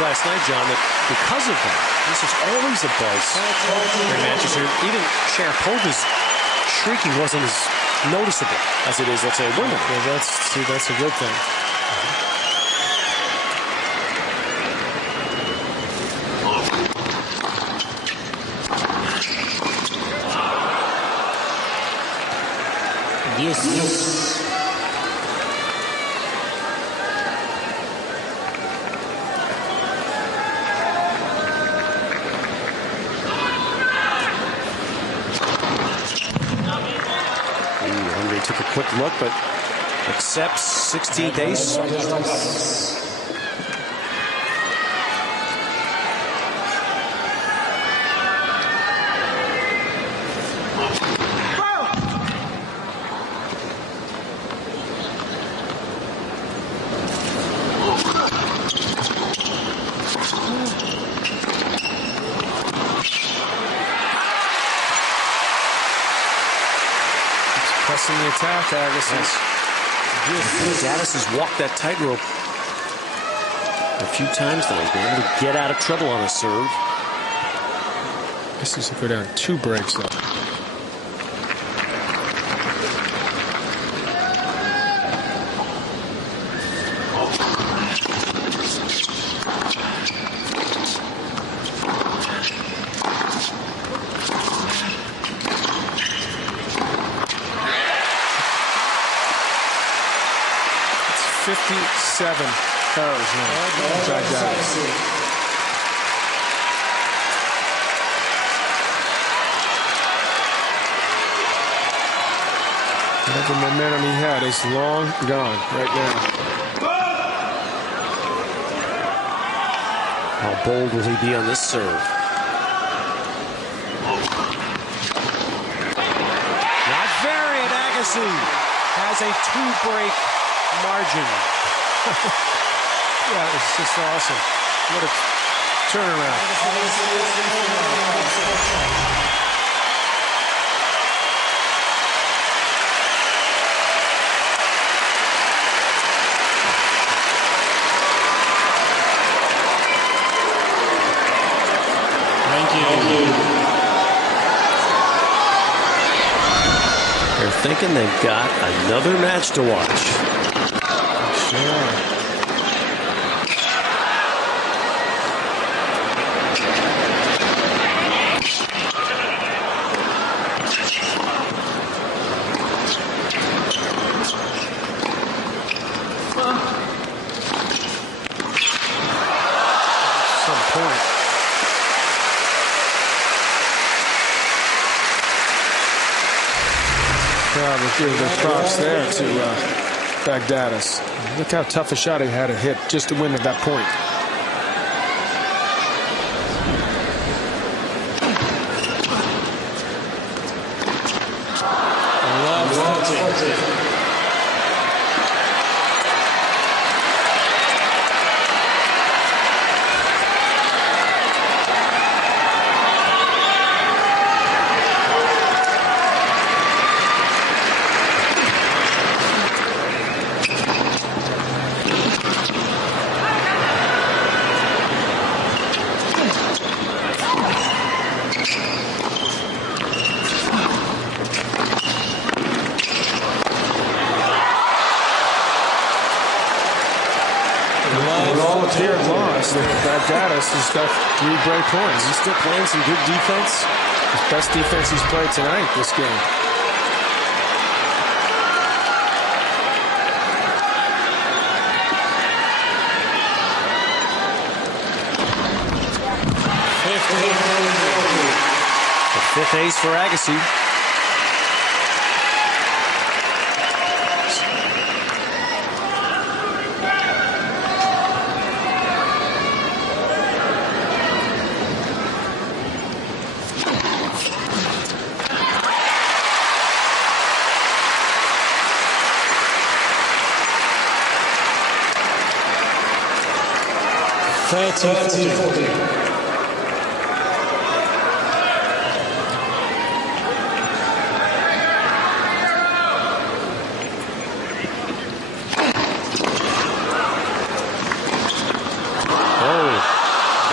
Last night, John, that because of that, this is always a buzz in Manchester. Even Sharapova's shrieking wasn't as noticeable as it is, let's say, women. Yeah, that's a good thing. Yes. Took a quick look, but accepts 16th ace. Pressing the attack, Agassi. Baghdatis has walked that tightrope a few times now. He's been able to get out of trouble on a serve. This is to go down 2 breaks though. It's 57 errors now. Baghdatis. Whatever momentum he had is long gone right now. How bold will he be on this serve? Not very, and Agassi has a 2-break margin. Yeah, it's just awesome. What a turnaround. They're thinking they've got another match to watch. Sure. crowd will give their props there to Baghdatis. Look how tough a shot he had to hit just to win at that point. Baghdatis has got 3 break points. He's still playing some good defense. His best defense he's played tonight this game. The 5th ace for Agassi.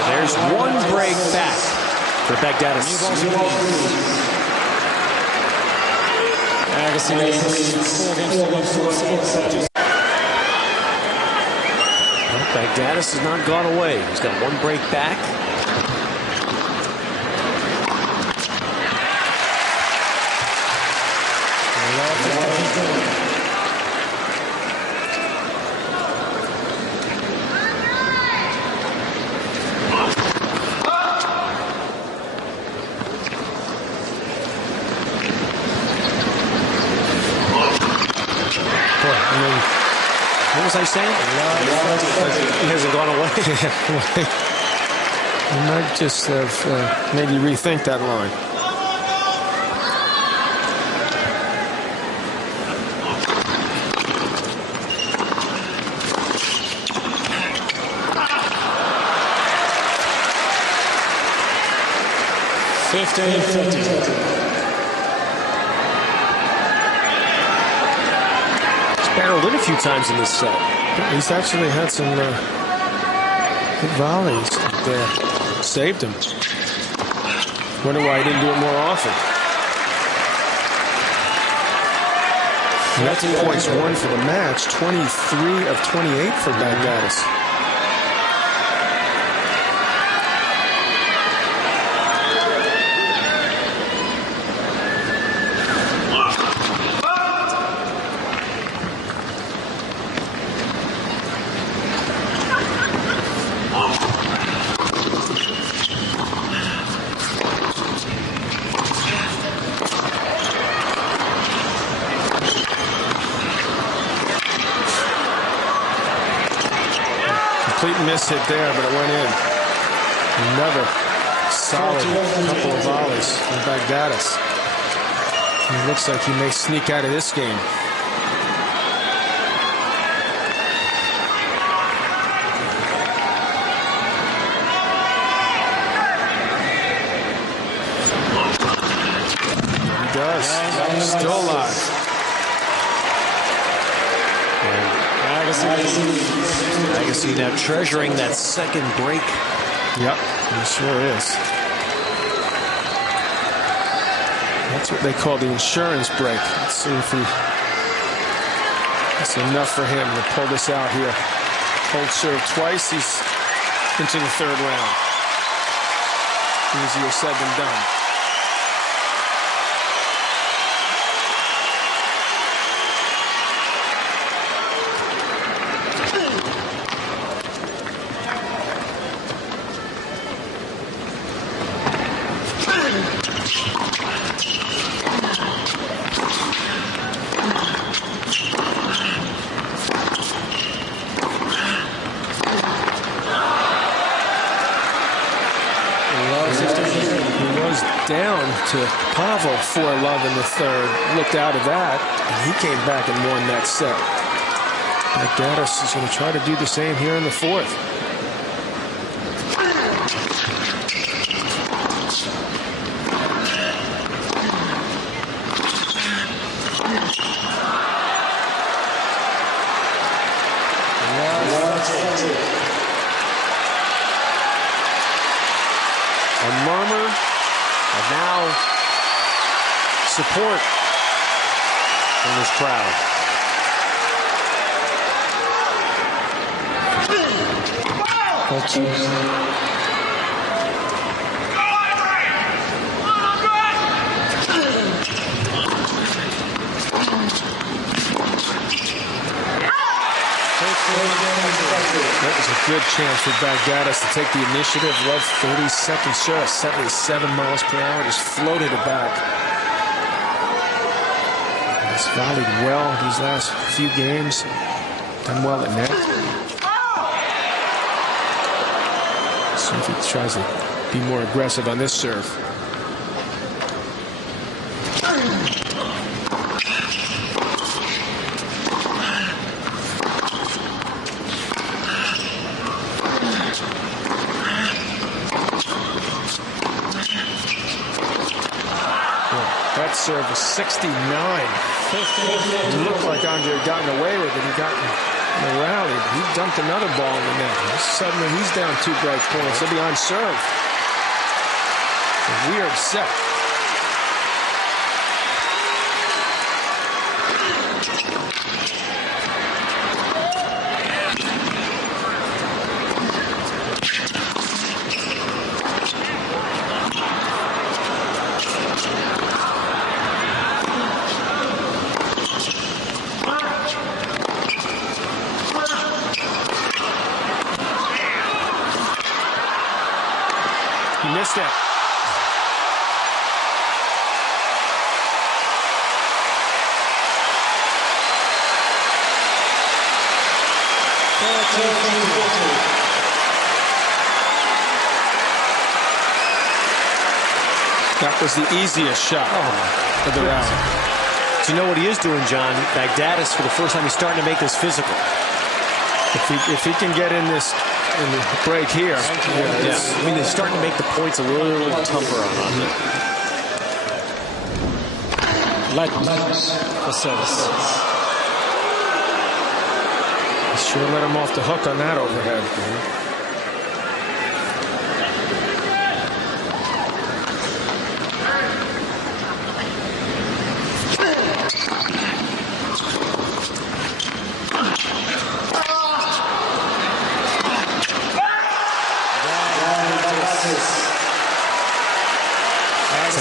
There's one break back for Baghdatis. Agassi Baghdatis has not gone away. He's got one break back. What was I saying? He hasn't gone away. You might just have maybe rethink that line. Barreled in a few times in this set. He's actually had some good volleys that saved him. Wonder why he didn't do it more often. That's points won for the match. 23 of 28 for Baghdatis. Complete miss hit there, but it went in. Another solid couple of volleys from Baghdatis. It looks like he may sneak out of this game. He does. Still alive. Agassi now treasuring that second break. Yep, he sure is. That's what they call the insurance break. Let's see if it's enough for him to pull this out here. Hold serve twice, he's into the 3rd round. Easier said than done. to Pavel 4-love in the third. Looked out of that, and he came back and won that set. Baghdatis is going to try to do the same here in the fourth. A murmur of now support from this crowd. That was a good chance for Baghdatis to take the initiative. Love 30-second serve, 77 miles per hour, just floated it back. He's volleyed well these last few games, done well at net. See if he tries to be more aggressive on this serve. That serve was 69. It looked like Andre had gotten away with it. He got in the rally. He dumped another ball in the net. Suddenly he's down 2 break points. He'll be on serve. A weird set. He missed it. That was the easiest shot of the round. Do you know what he is doing, John? Baghdatis, for the first time, he's starting to make this physical. If he can get in this break here, I mean, they're starting to make the points a little tougher on him. For service. Sure let him off the hook on that overhead.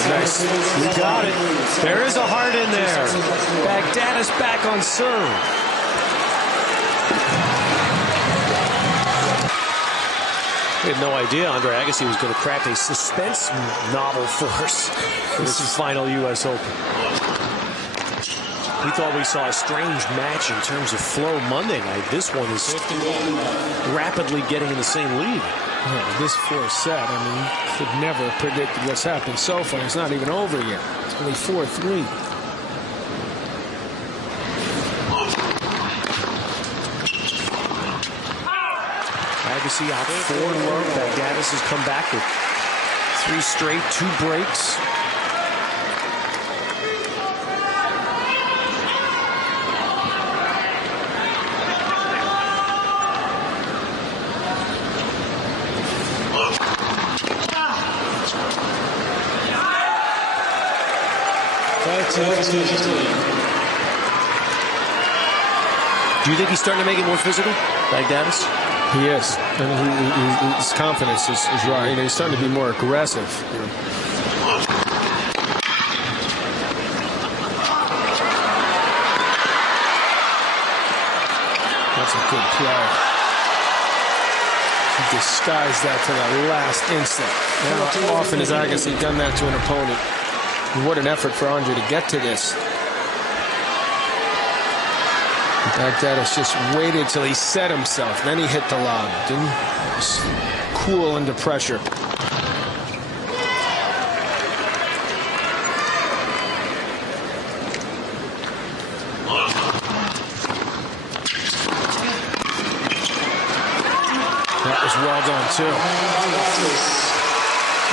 Nice. You got it. There is a heart in there. Baghdatis back on serve. We had no idea Andre Agassi was going to craft a suspense novel for us in this final U.S. Open. We thought we saw a strange match in terms of flow Monday night. This one is rapidly getting in the same lead. Yeah, this fourth set, I mean, you could never have predicted what's happened so far. It's not even over yet. It's only 4-3. Agassi out 4-love. Baghdatis has come back with 3 straight, 2 breaks. Do you think he's starting to make it more physical, Baghdatis? He is. And his confidence is right. You know, he's starting to be more aggressive. You know. That's a good play. He disguised that to the last instant. How often has Agassi done that to an opponent? And what an effort for Andre to get to this. Baghdatis just waited till he set himself. Then he hit the lob. Didn't just cool under pressure. done, too.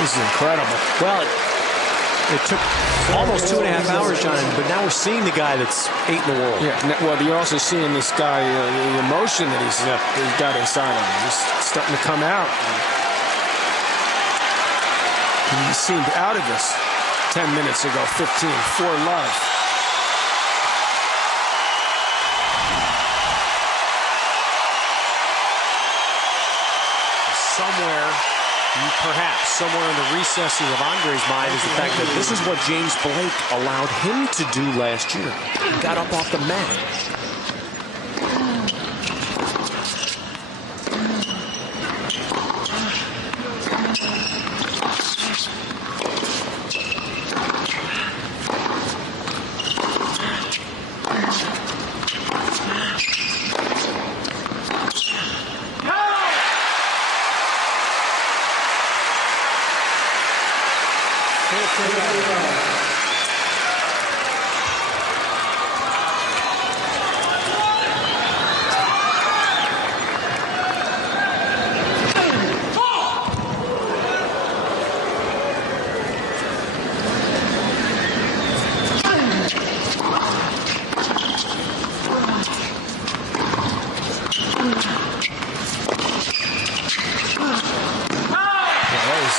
This is incredible. Well, it took almost 2.5 hours, John, but now we're seeing the guy that's 8 in the world. Yeah, well, you're also seeing this guy, the emotion that he's got inside of him. He's starting to come out. He seemed out of this 10 minutes ago, 15, for love. Perhaps somewhere in the recesses of Andre's mind is the fact that this is what James Blake allowed him to do last year. He got up off the mat.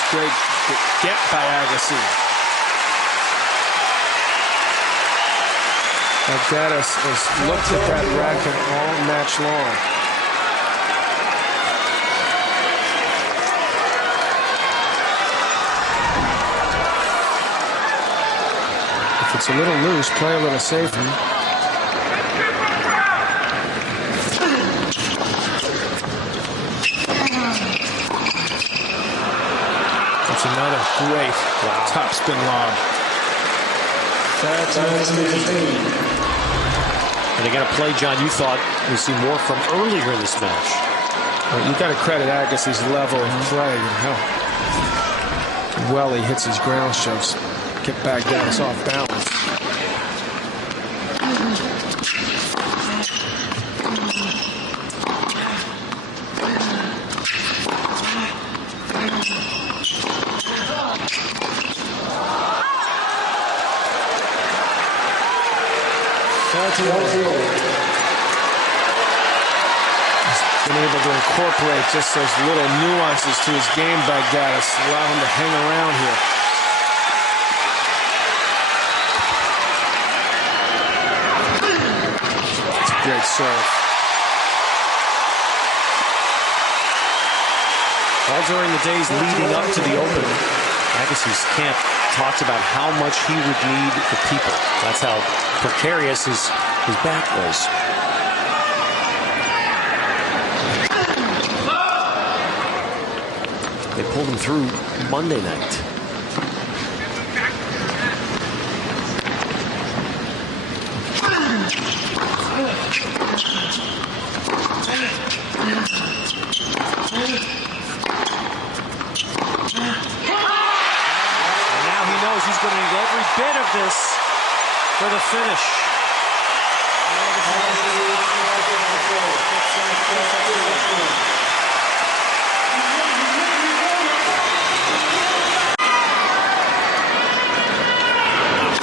Great get by Agassi. Baghdatis has looked at that racket all match long. If it's a little loose, play a little safer. Another great top spin lob. And they got to play, John, you thought we'd see more from earlier in this match. Well, you got to credit Agassi's level of play and how well he hits his ground shoves. Get Baghdatis off balance. He's been able to incorporate just those little nuances to his game, Baghdatis, allow him to hang around here. It's a great serve. All during the days leading up to the Open, Agassi's camp talks about how much he would need the people. That's how precarious his back was. They pulled him through Monday night. He's going to need every bit of this for the finish.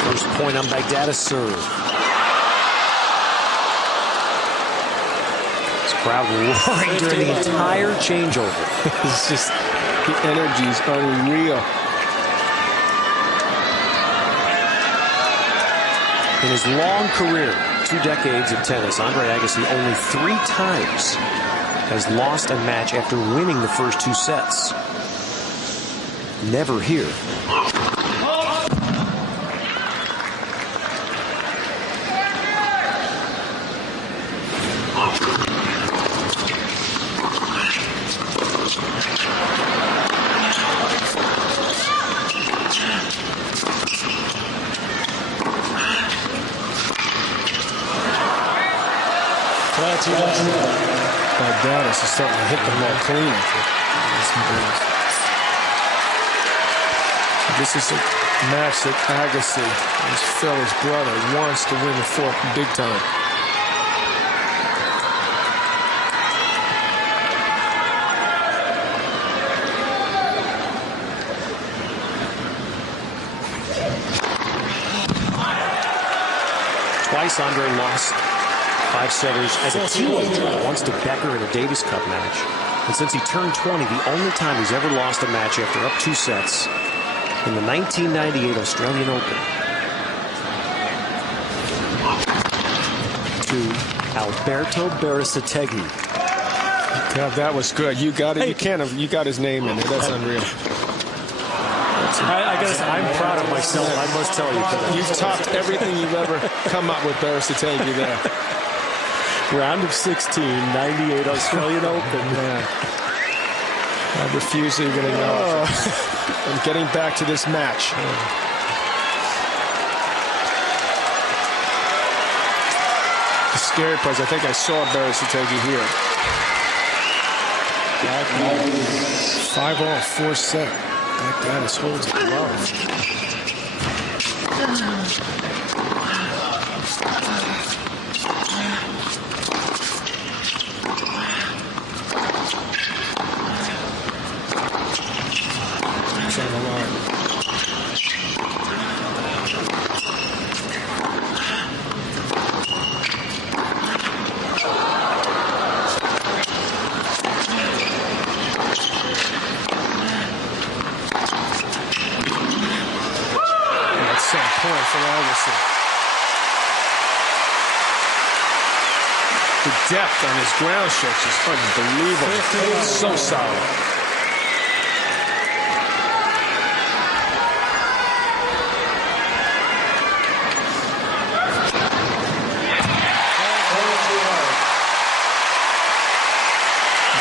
First point on Baghdatis' serve. This crowd roaring during the entire changeover. It's just, the energy is unreal. In his long career, 2 decades of tennis, Andre Agassi only 3 times has lost a match after winning the first 2 sets. Never here. Baghdatis is starting to hit the ball clean. This is a match that Agassi, his Phil's brother, wants to win the 4th big time. Twice Andre lost 5 setters as a teenager, once to Becker in a Davis Cup match. And since he turned 20, the only time he's ever lost a match after up 2 sets in the 1998 Australian Open to Alberto Berasategui. Yeah, that was good. You got it. You got his name in it. That's unreal. I guess I'm proud of myself. I must tell you. You've topped everything you've ever come up with, Berasategui there. Round of 16, 98 Australian Open. Man. I refuse to even acknowledge it. I'm getting back to this match. The scary part is I think I saw Berasategui here. 5-all, 4 set. Baghdatis holds it low. It's on the line. Point from Agassi. The depth on his ground strokes is unbelievable. So solid.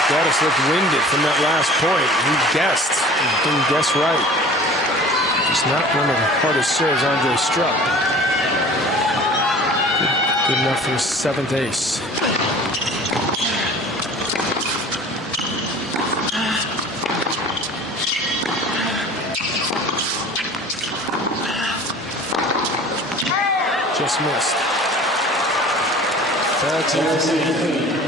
Baghdatis looked winded from that last point. He guessed. He didn't guess right. It's not one of the hardest serves Andre struck. Good enough for his 7th ace. Just missed. 13.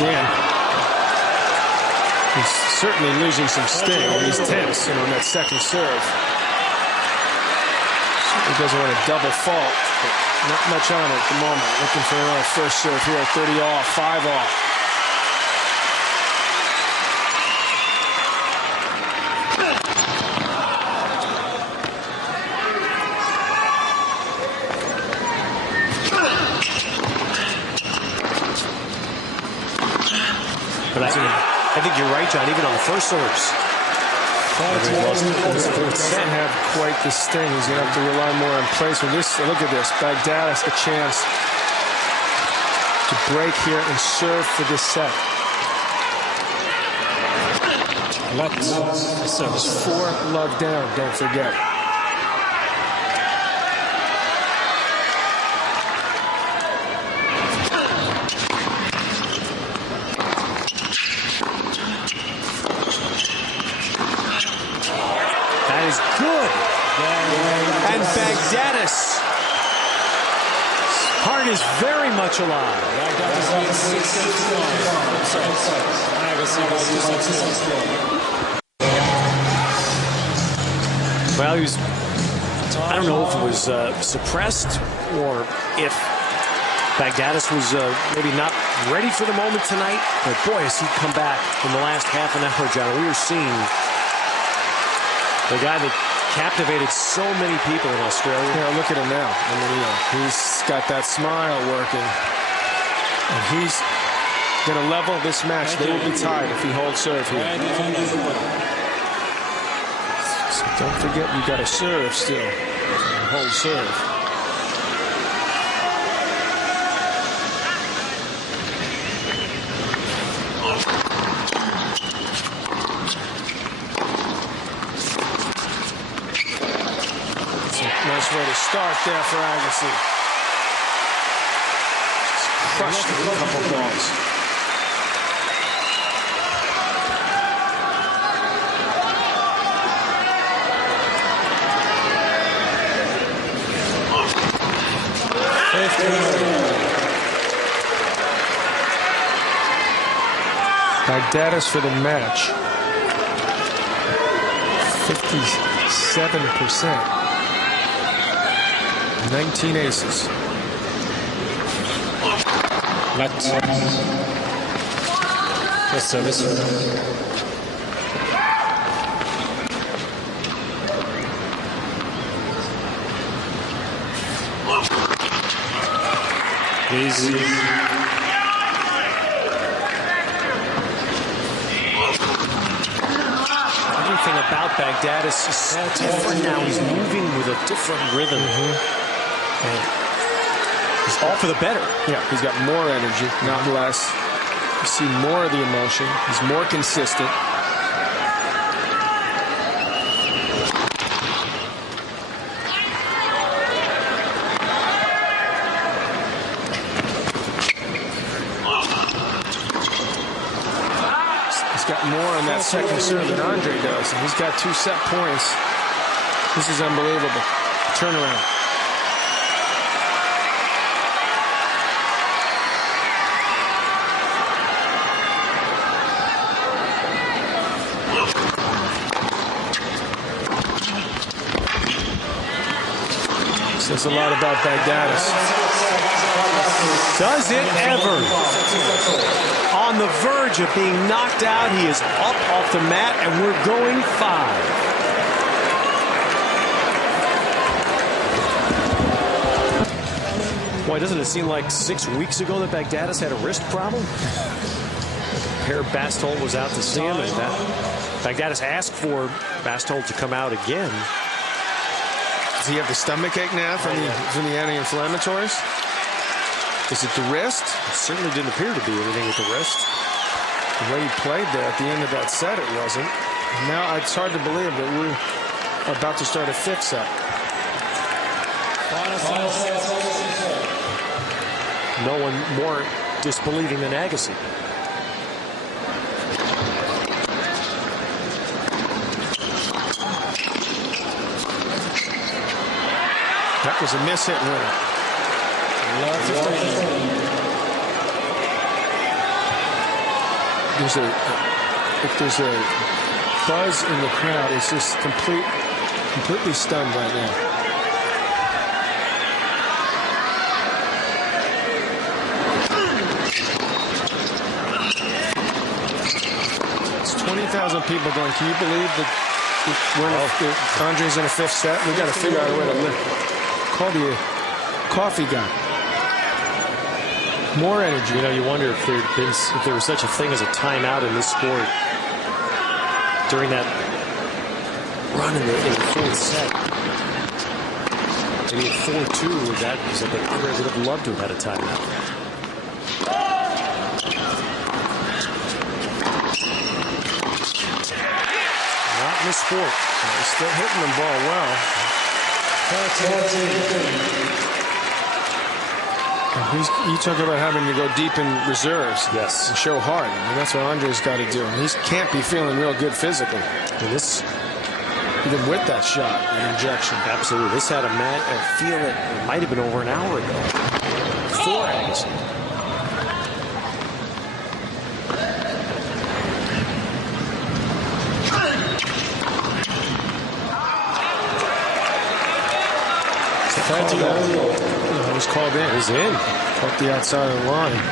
In. He's certainly losing some sting, and he's tense, on that second serve. He doesn't want a double fault, but not much on it at the moment. Looking for another first serve here, 30 off, 5 off. But I think you're right, John, even on the first serves. Doesn't have quite the sting. He's going to have to rely more on placement. Look at this. Baghdatis a chance to break here and serve for this set. Let's service 4 love down, don't forget. Is good. And Baghdatis' heart is very much alive. Well, he was, I don't know if it was suppressed or if Baghdatis was maybe not ready for the moment tonight. But boy, has he come back in the last half an hour, John. We were seeing the guy that captivated so many people in Australia. Yeah, look at him now. I mean, he's got that smile working. And he's going to level this match. They will be tied if he holds serve here. So don't forget, you got to serve still. Hold serve. Nice way to start there for Agassi. Just crushed a couple balls. Baghdatis for the match. 57%. 19 aces. First service. Please. Everything about Baghdatis is so different now. He's moving with a different rhythm. And he's all for the better. Yeah, he's got more energy, not less. You see more of the emotion. He's more consistent. He's got more on that second serve than Andre does. And he's got 2 set points. This is unbelievable. Turnaround. Says a lot about Baghdatis. Does it ever? On the verge of being knocked out, he is up off the mat, and we're going 5. Boy, doesn't it seem like 6 weeks ago that Baghdatis had a wrist problem? Per Bastol was out to see him, and Baghdatis asked for Bastol to come out again. Does he have the stomach ache now from the anti-inflammatories? Is it the wrist? It certainly didn't appear to be anything with the wrist. The way he played there at the end of that set, it wasn't. Now it's hard to believe that we're about to start a 5th set. No one more disbelieving than Agassi. That was a miss-hit winner. If there's a buzz in the crowd, it's just completely stunned right now. It's 20,000 people going, can you believe that Andre's in a 5th set? We got to figure out a way to live. Call the coffee guy. More energy. You know, you wonder if there was such a thing as a timeout in this sport during that run in the 4th set. Maybe at 4-2, that is something Andre would have loved to have had a timeout. Not in the sport. He's still hitting the ball well. You talk about having to go deep in reserves. Yes. And show heart. I mean, that's what Andre's got to do. And he can't be feeling real good physically. And this, even with that shot, an injection. Absolutely. This had a feel that it might have been over an hour ago for Agassi. He was called in. He's in. Off the outside of the line.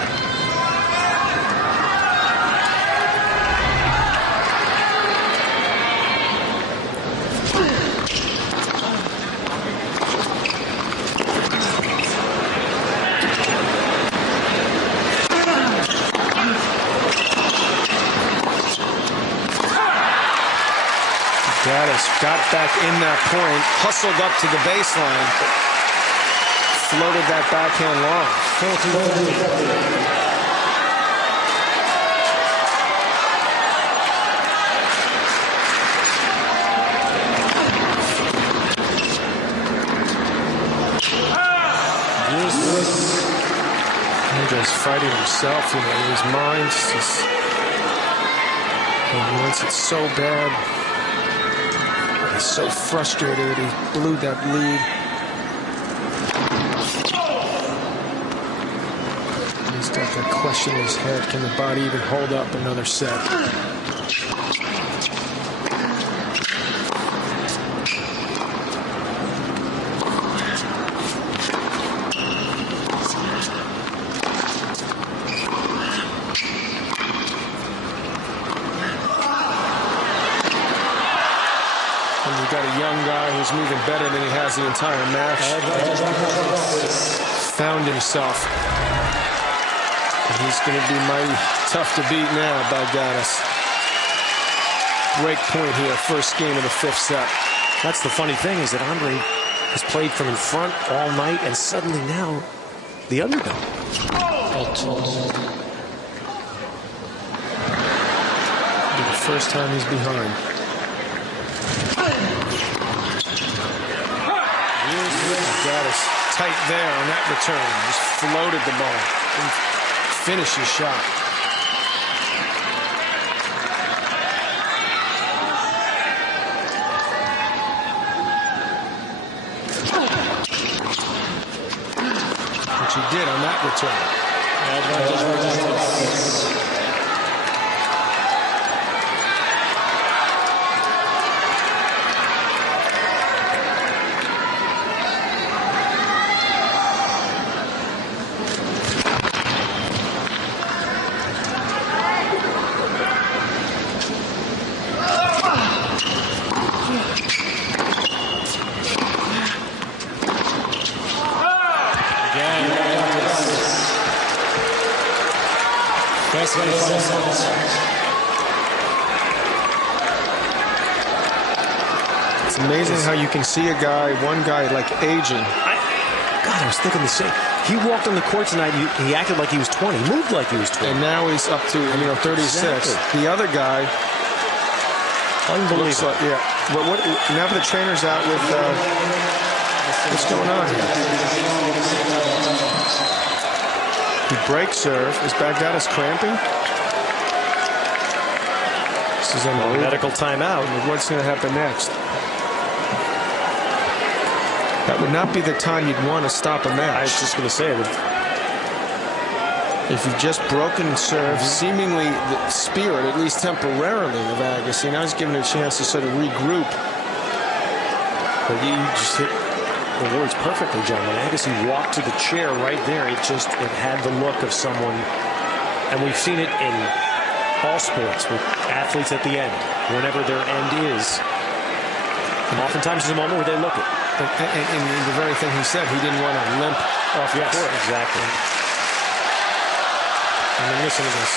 Baghdatis got back in that point, hustled up to the baseline, floated that backhand long. Andre's fighting himself, you know, in his mind. He wants it so bad. He's so frustrated. He blew that lead. He's got that question in his head. Can the body even hold up another set? He's moving better than he has the entire match. Found himself. And he's going to be mighty tough to beat now, Baghdatis. Break point here, first game of the 5th set. That's the funny thing, is that Andre has played from in front all night, and suddenly now the underdog. The first time he's behind. Baghdatis tight there on that return. Just floated the ball. Didn't finish his shot. Which he did on that return. It's amazing how you can see one guy like aging. God, I was thinking the same. He walked on the court tonight, he acted like he was 20, moved like he was 20. And now he's up to 36. Exactly. The other guy, unbelievable. Like, yeah. But now the trainer's out with what's going on here? He breaks serve. Is Baghdatis cramping? This is unbelievable. Medical timeout. What's going to happen next? That would not be the time you'd want to stop a match. I was just going to say that. If you've just broken serve, seemingly the spirit, at least temporarily, of Agassi, now he's given a chance to sort of regroup. But you just hit the words perfectly, John. When Agassi walked to the chair right there, it had the look of someone, and we've seen it in all sports with athletes at the end, whenever their end is. And oftentimes there's a moment where they look it. And the very thing he said, he didn't want to limp off the court. Exactly. And then listen to this.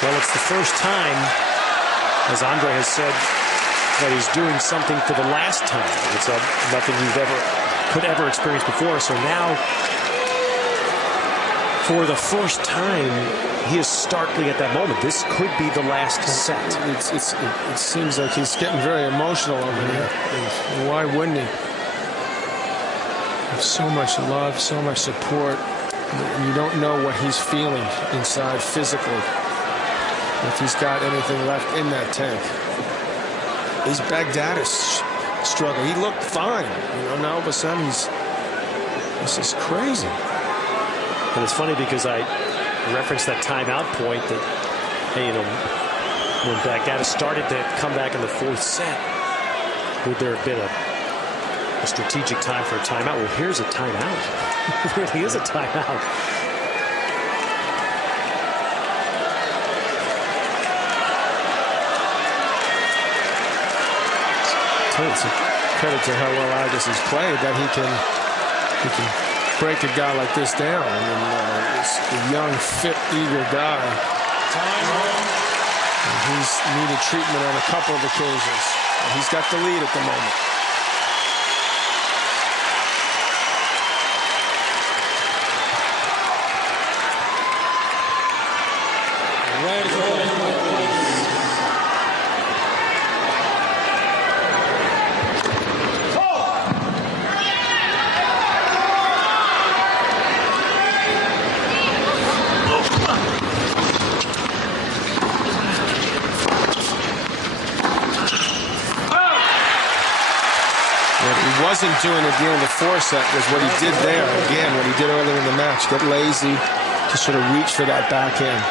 Well, it's the first time, as Andre has said, that he's doing something for the last time. It's nothing could ever experience before. So now, for the first time, he is starkly at that moment. This could be the last set. It seems like he's getting very emotional over here. And why wouldn't he? So much love, so much support. You don't know what he's feeling inside physically. If he's got anything left in that tank. He's Baghdatis struggling. He looked fine. Now all of a sudden this is crazy. And it's funny because I referenced that timeout point that, hey, when Baghdatis started to come back in the 4th set, would there have been a strategic time for a timeout? Well, here's a timeout. It really is a timeout. It's a credit to how well Agassi's played that he can break a guy like this down. I mean, this young, fit, eager guy. And he's needed treatment on a couple of occasions. And he's got the lead at the moment. wasn't doing at the end of the 4 set was what he did there. Again, what he did earlier in the match. Get lazy, to sort of reach for that backhand.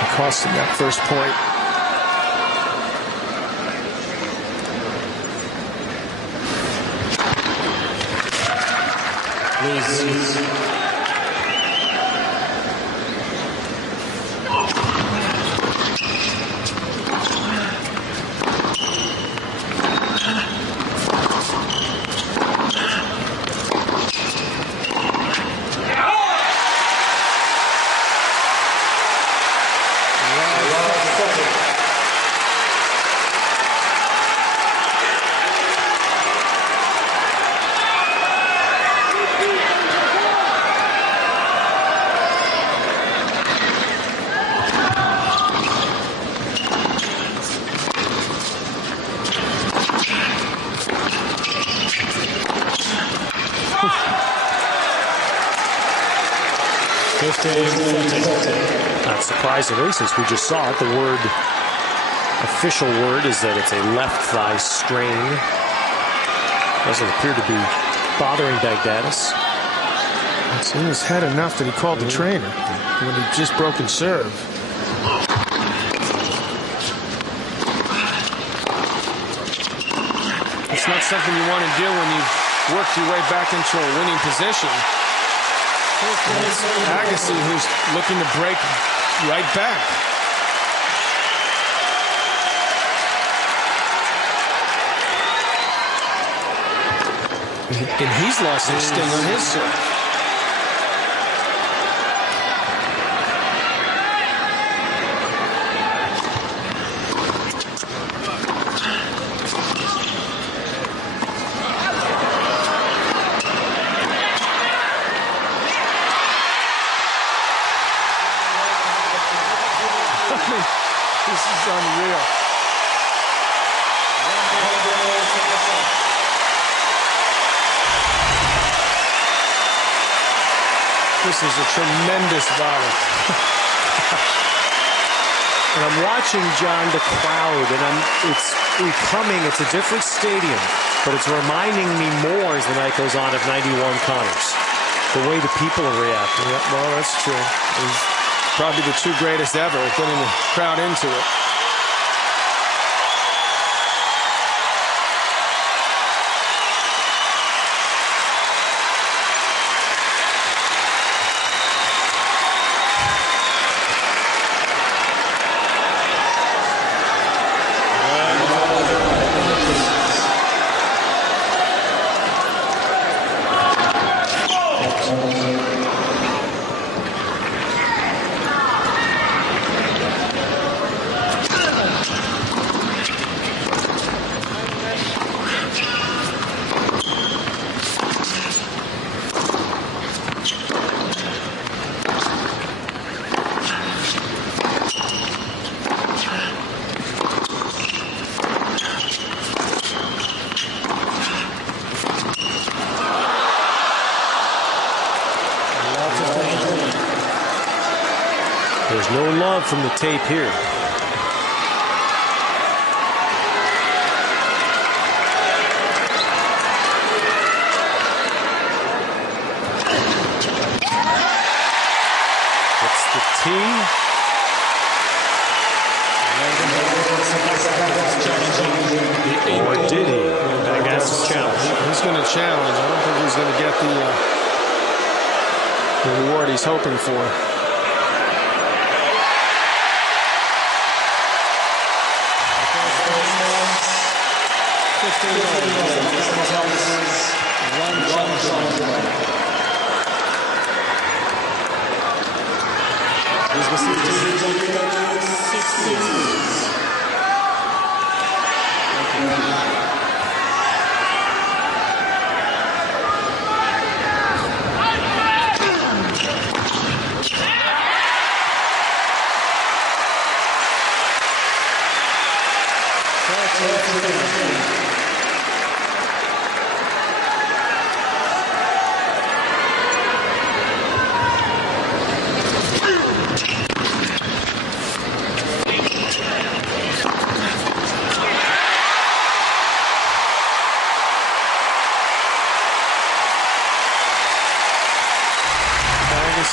It cost him that first point. Please. Not surprisingly, since we just saw it, the official word is that it's a left thigh strain. Doesn't appear to be bothering Baghdatis. He was had enough that he called the trainer when he just broken serve. It's not something you want to do when you've worked your way back into a winning position. Agassi, who's looking to break right back. And he's lost his sting on his serve. This is unreal. This is a tremendous volley. And I'm watching, John, the crowd, and it's becoming, it's a different stadium, but it's reminding me more as the night goes on of 91 Connors. The way the people are reacting. Yeah, well, that's true. It's probably the two greatest ever, getting the crowd into it. There's no love from the tape here. It's the tee. Or did he? Baghdatis challenge. He's going to challenge. I don't think he's going to get the reward he's hoping for.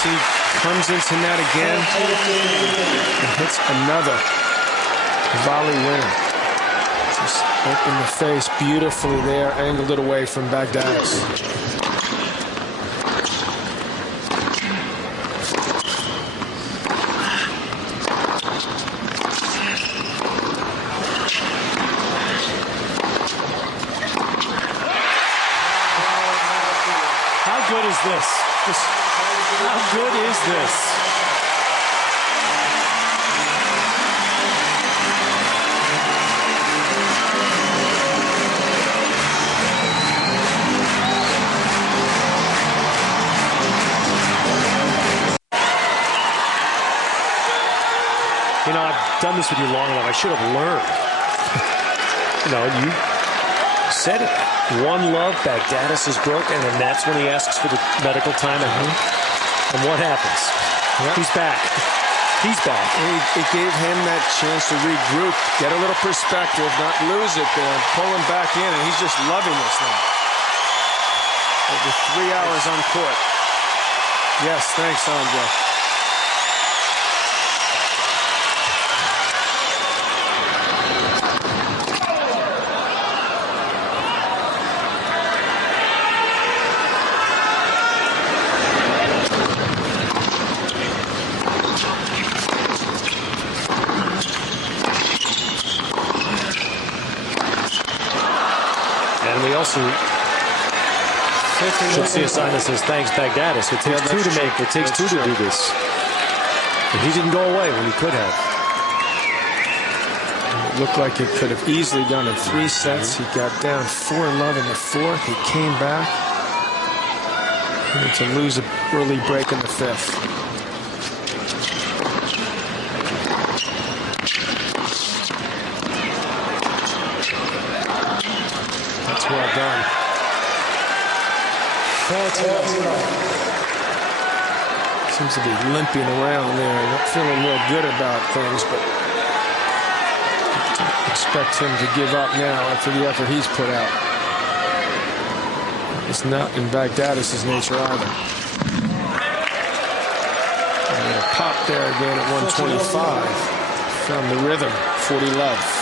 Agassi comes into net again and hits another volley winner. Just opened the face beautifully there, angled it away from Baghdatis. How good is this? How good is this? You know, I've done this with you long enough. I should have learned. You know, you said it. One love, Baghdatis is broken, and that's when he asks for the medical time. And what happens? Yep. He's back. He's back. It gave him that chance to regroup, get a little perspective, not lose it there, and pull him back in, and he's just loving this now. Over 3 hours on court. Yes, thanks, Andre. And we also should see a sign that says, thanks, Baghdatis. It takes two to make. It takes two to do this. And he didn't go away when he could have. It looked like it could have easily done in 3 sets. He got down 4-love in the fourth. He came back. And to lose an early break in the fifth. That's well done. Seems to be limping around there, not feeling real good about things, but expect him to give up now after the effort he's put out. It's not in Baghdatis' nature either. And a pop there again at 125. Found the rhythm, 40-love.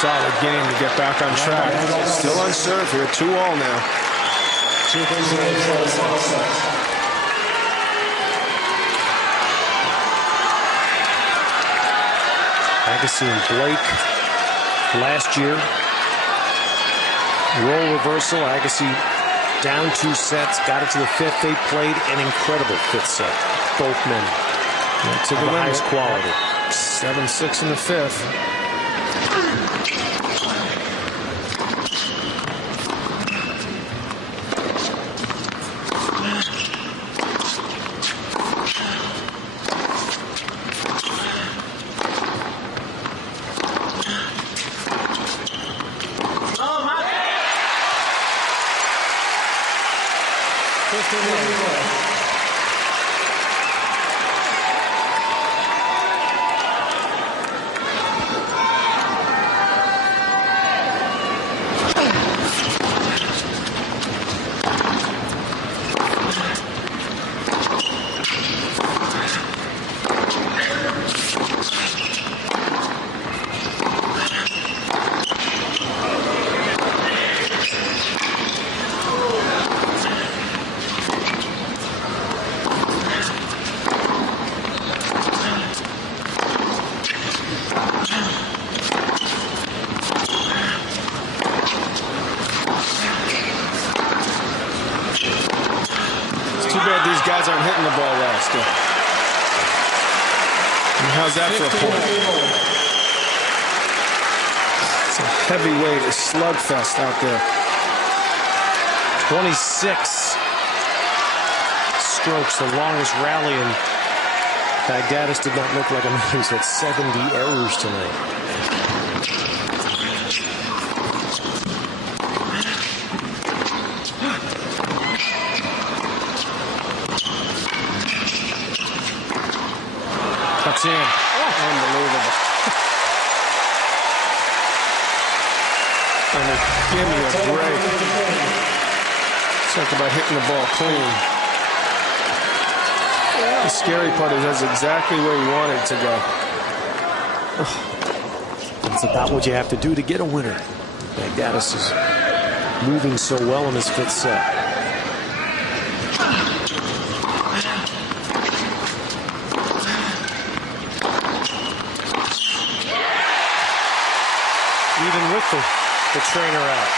Solid game to get back on track. Still on serve here, 2-all now. Agassi and Blake last year. Role reversal. Agassi down 2 sets, got it to the fifth. They played an incredible fifth set. Both men to the highest quality. 7-6 in the fifth. Guys aren't hitting the ball well still. And how's that for a point? It's a heavyweight, a slugfest out there. 26 strokes, the longest rally, and Baghdatis did not look like a man who's had 70 errors tonight. It's in. Unbelievable. Give me a break. Talk about hitting the ball clean. The scary part is that's exactly where you want it to go. It's about what you have to do to get a winner. Baghdatis is moving so well in his fifth set. Even with the trainer out.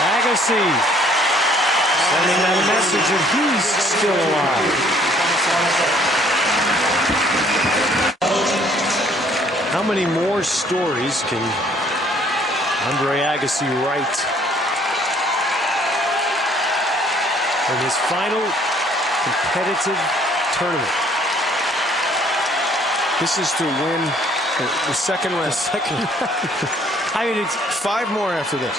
Agassi sending that message that he's still alive. How many more stories can Andre Agassi write in his final competitive tournament? This is to win the second round. I mean, it's 5 more after this.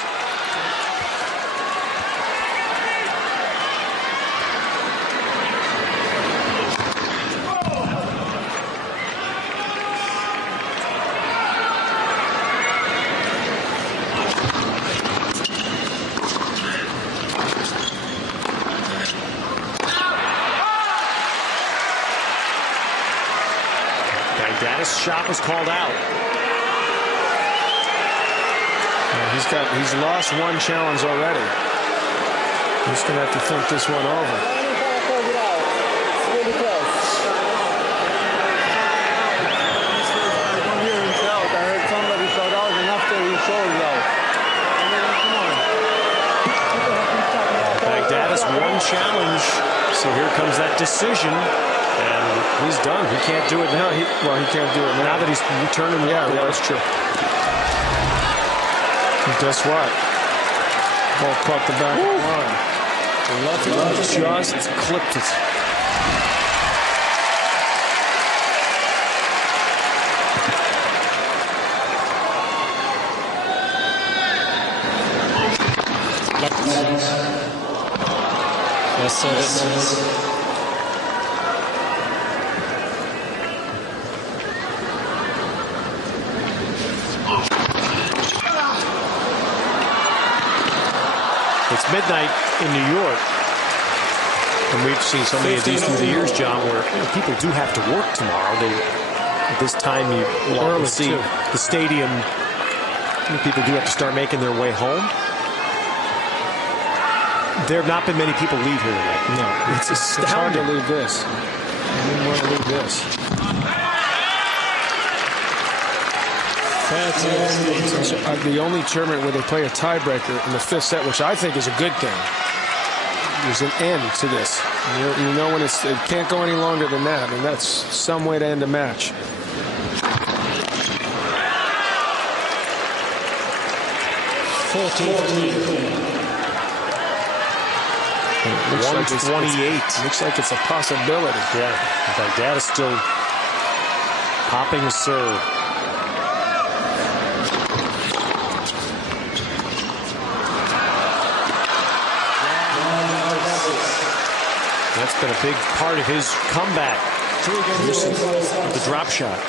Baghdatis' shot was called out. He's lost 1 challenge already. He's going to have to think this one over. Baghdatis 1 challenge. So here comes that decision. And he's done. He can't do it now. He can't do it now that he's returning. Yeah, that's true. And guess what? Ball caught the back of the line. Just clipped it. Yes, sir. It's midnight in New York, and we've seen so many of these through the years, John, where people do have to work tomorrow. At this time, you often see the stadium. People do have to start making their way home. There have not been many people leave here tonight. No, it's hard to leave this. I didn't want to leave this. The only tournament where they play a tiebreaker in the 5th set, which I think is a good thing. There's an end to this. You know when it can't go any longer than that, and that's some way to end a match. Looks 128. Looks like it's a possibility. Yeah, Baghdatis still popping a serve. That's been a big part of his comeback. The drop shot.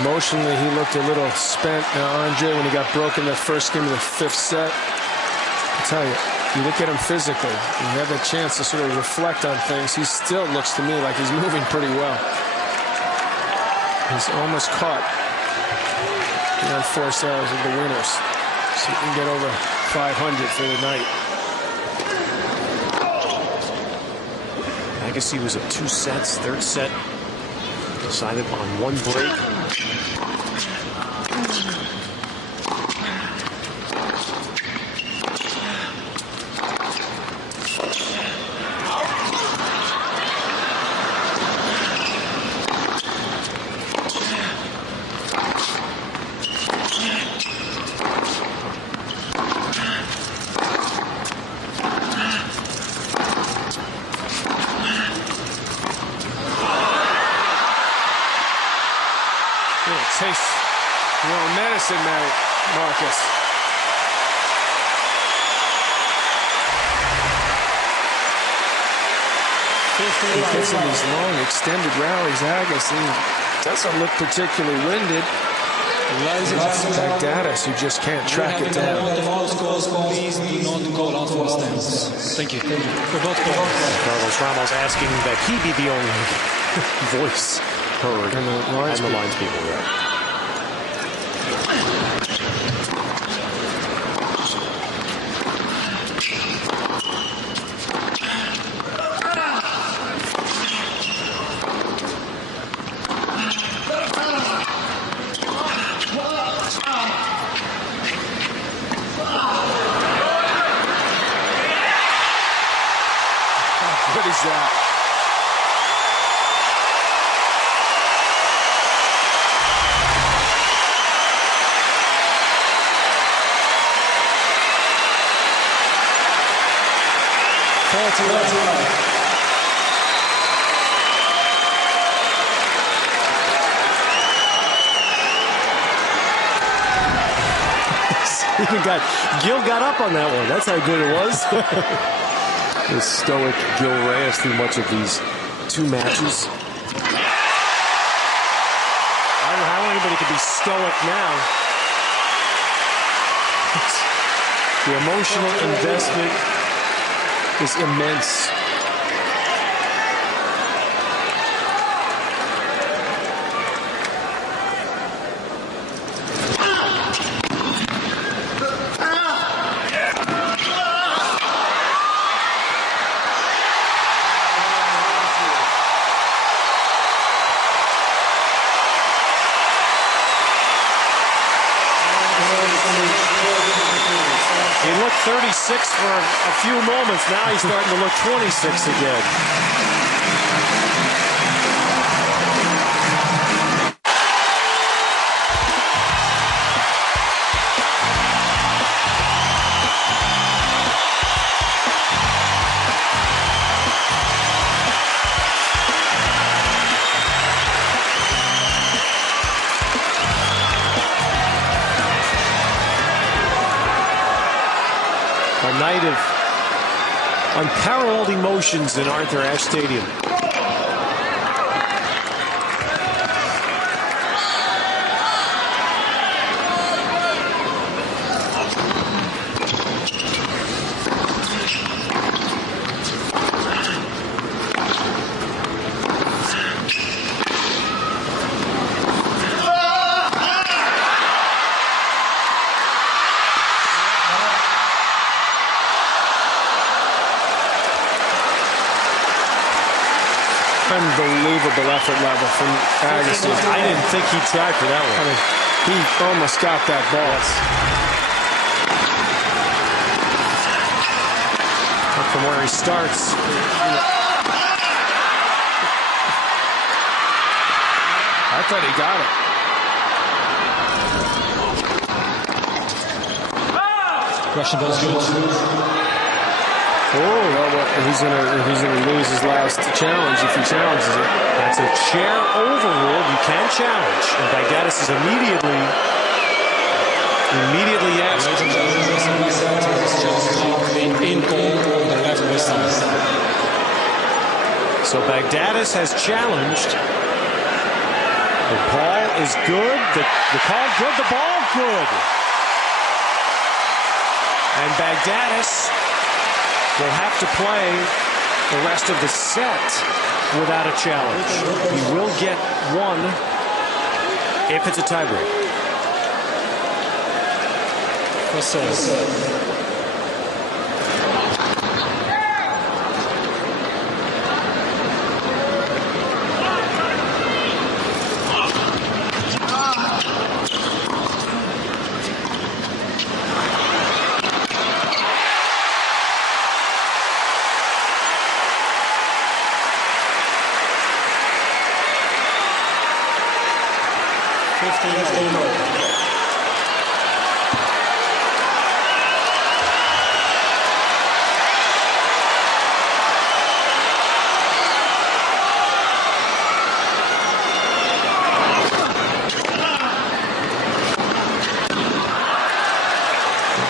Emotionally, he looked a little spent. Andre, when he got broken that first game of the 5th set, I tell you, you look at him physically, and you have that chance to sort of reflect on things. He still looks to me like he's moving pretty well. He's almost caught the unforced errors of the winners, so he can get over 500 for the night. Agassi was up 2 sets. Third set decided on 1 break. Taste your own medicine, Marcus. He gets in these long, extended rallies. Agassi doesn't look particularly winded. Baghdatis, who just can't track it down. Please do not call out for stands. Thank you. For both players. Carlos Ramos asking that he be the only voice heard, and the lines people. Yeah. What is that? Gil got up on that one. That's how good it was. The stoic Gil Reyes through much of these 2 matches. I don't know how anybody could be stoic now. The emotional investment is immense. He looked 36 for a few moments. Now he's starting to look 26 again. A night of unparalleled emotions in Arthur Ashe Stadium. Unbelievable effort level from Agassi. I didn't think he tried for that one. I mean, he almost got that ball. Up from where he starts. I thought he got it. Russian ball's good. Oh, well, he's gonna lose his last challenge if he challenges it. That's a chair overrule. You can challenge, and Baghdatis is immediately asked. In goal on the left wrist side. So Baghdatis has challenged. The ball is good. The call good. The ball good. And Baghdatis will have to play the rest of the set without a challenge. He will get one if it's a tiebreak. 15.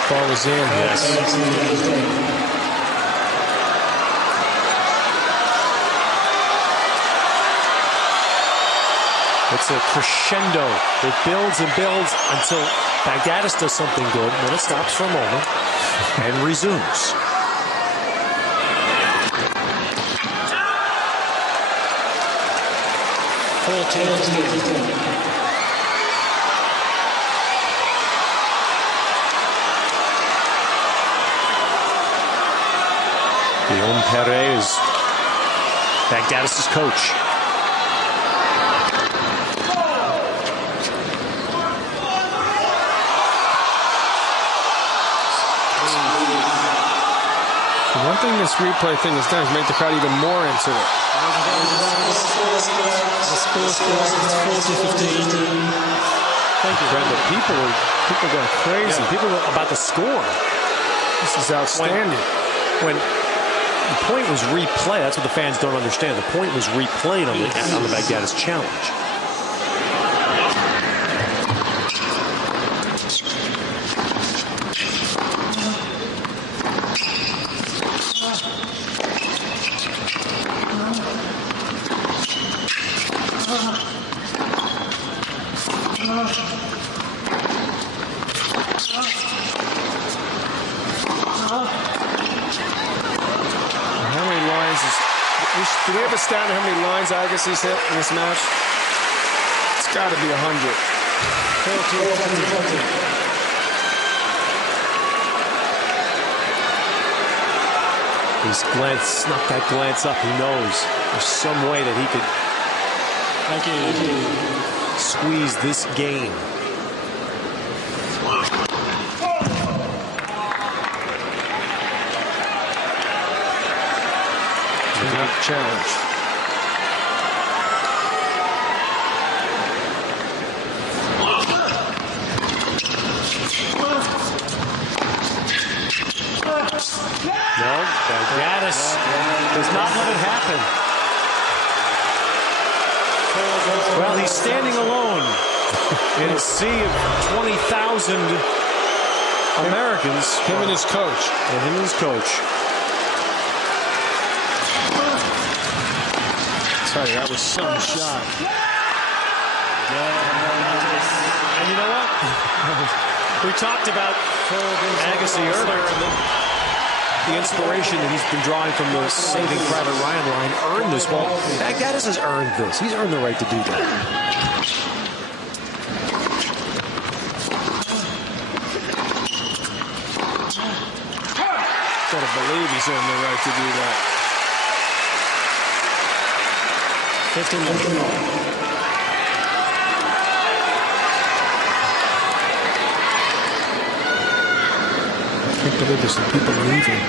Ball was in. Yes. It's a crescendo. It builds and builds until Baghdatis does something good. Then it stops for a moment and resumes. Guillaume Perez, Baghdatis' coach. One thing this replay thing has done is make the crowd even more into it. The score is 40-15. Thank you, Brenda. People are going crazy. Yeah. People are about to score. This is outstanding. When the point was replayed, that's what the fans don't understand. The point was replayed on the Baghdatis challenge. Do we have a stat on how many lines Agassi's hit in this match? It's got to be 100. 14. He's snuck that glance up. He knows there's some way that he could squeeze this game. Challenge. No, Baghdatis does not let it happen. Well, he's standing alone in a sea of 20,000 Americans. Him and his coach. And him and his coach. Tell you, that was some shot. And you know what? We talked about Agassi earlier, and the inspiration that he's been drawing from the Saving Private Ryan line earned this. Well, Baghdatis has earned this. He's earned the right to do that. Gotta believe he's earned the right to do that. 15 more. I can't believe there's some people leaving.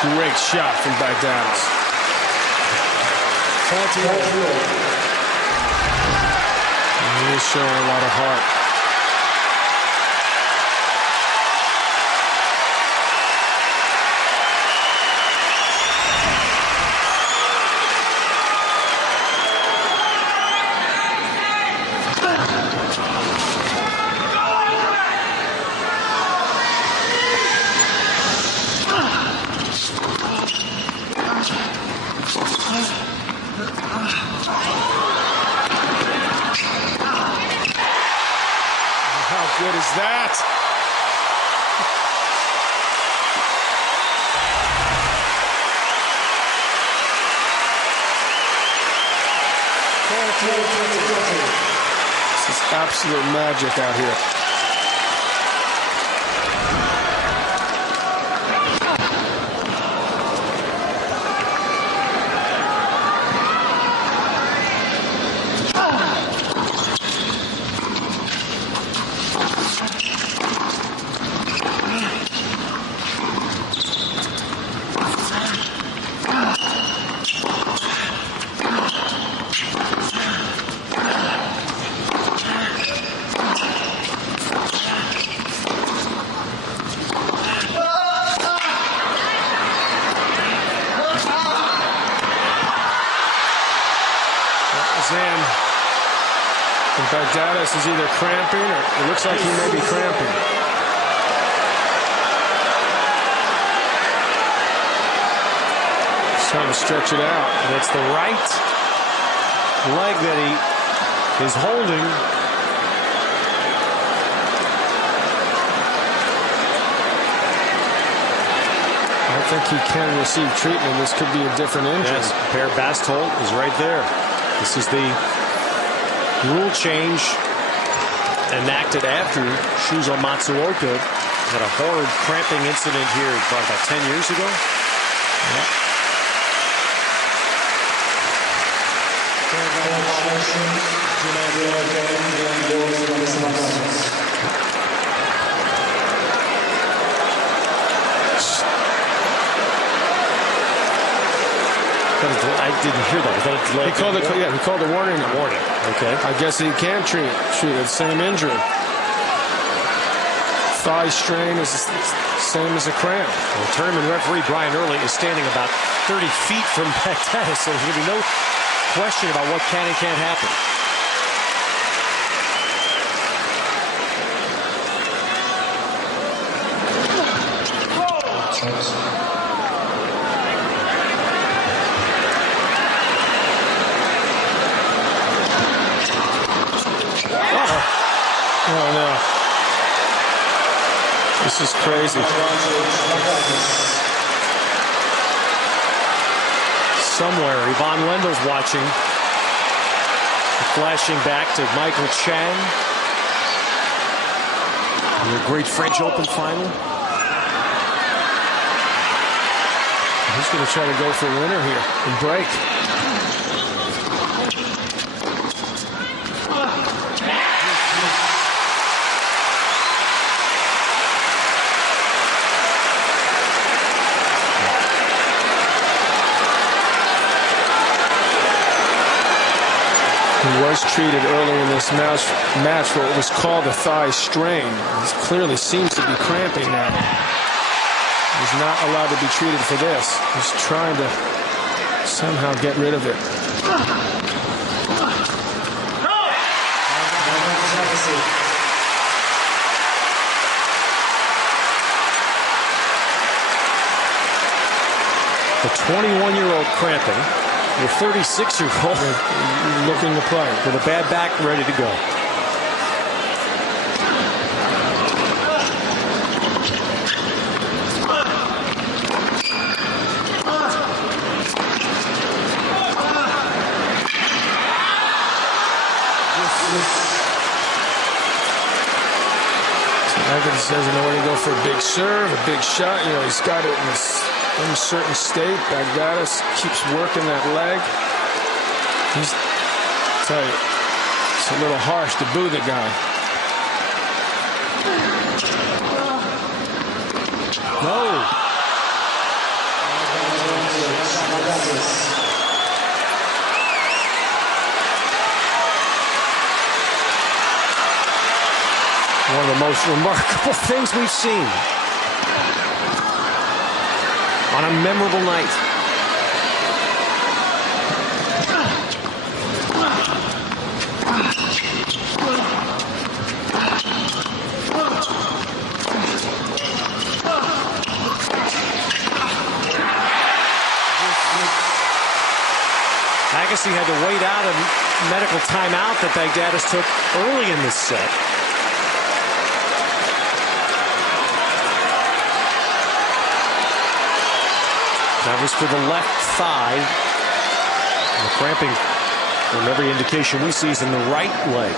Great shot from Baghdatis. 48. He is showing a lot of heart. This is absolute magic out here. Baghdatis is either cramping or it looks like he may be cramping. He's trying to stretch it out. And it's the right leg that he is holding. I don't think he can receive treatment. This could be a different injury. Yes, Per Bastholt is right there. This is the rule change enacted after Shuzo Matsuoka had a horrid cramping incident here about 10 years ago. I didn't hear that. He called it. Yeah, he called a warning. Warning. Okay. I guess he can treat the same injury. Thigh strain is the same as a cramp. Well, tournament referee Brian Early is standing about 30 feet from Baghdatis, so there's going to be no question about what can and can't happen. Oh no. This is crazy. Somewhere, Yvonne Wendel's watching. Flashing back to Michael Chang. The great French Open final. He's going to try to go for a winner here and break. He was treated early in this match for what was called a thigh strain. He clearly seems to be cramping now. He's not allowed to be treated for this. He's trying to somehow get rid of it. The 21-year-old cramping. The 36-year-old looking to play with a bad back, ready to go. Agassi doesn't know when to go for a big serve, a big shot. You know, he's got it in this uncertain state. Baghdatis keeps working that leg. He's, I tell you, it's a little harsh to boo the guy. No. One of the most remarkable things we've seen on a memorable night. Agassi had to wait out a medical timeout that Baghdatis took early in this set. That was for the left thigh. The cramping And every indication we see is in the right leg.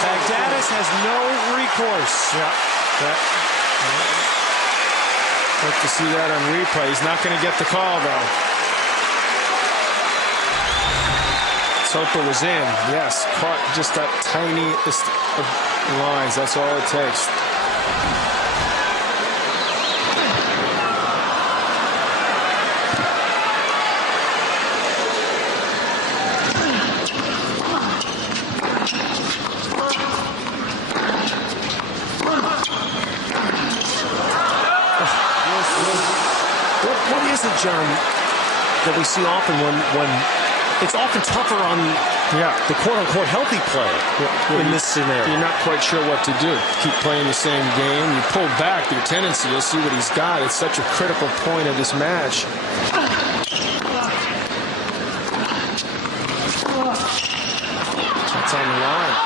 Baghdatis has no recourse. Yeah. Hope to see that on replay. He's not going to get the call, though. Let's hope it was in. Yes, caught just that tiniest of lines. That's all it takes. What is it, John, that we see often when it's often tougher on the quote-unquote healthy player in this scenario? You're not quite sure what to do. Keep playing the same game. You pull back your tendency. You'll see what he's got. It's such a critical point of this match. That's on the line.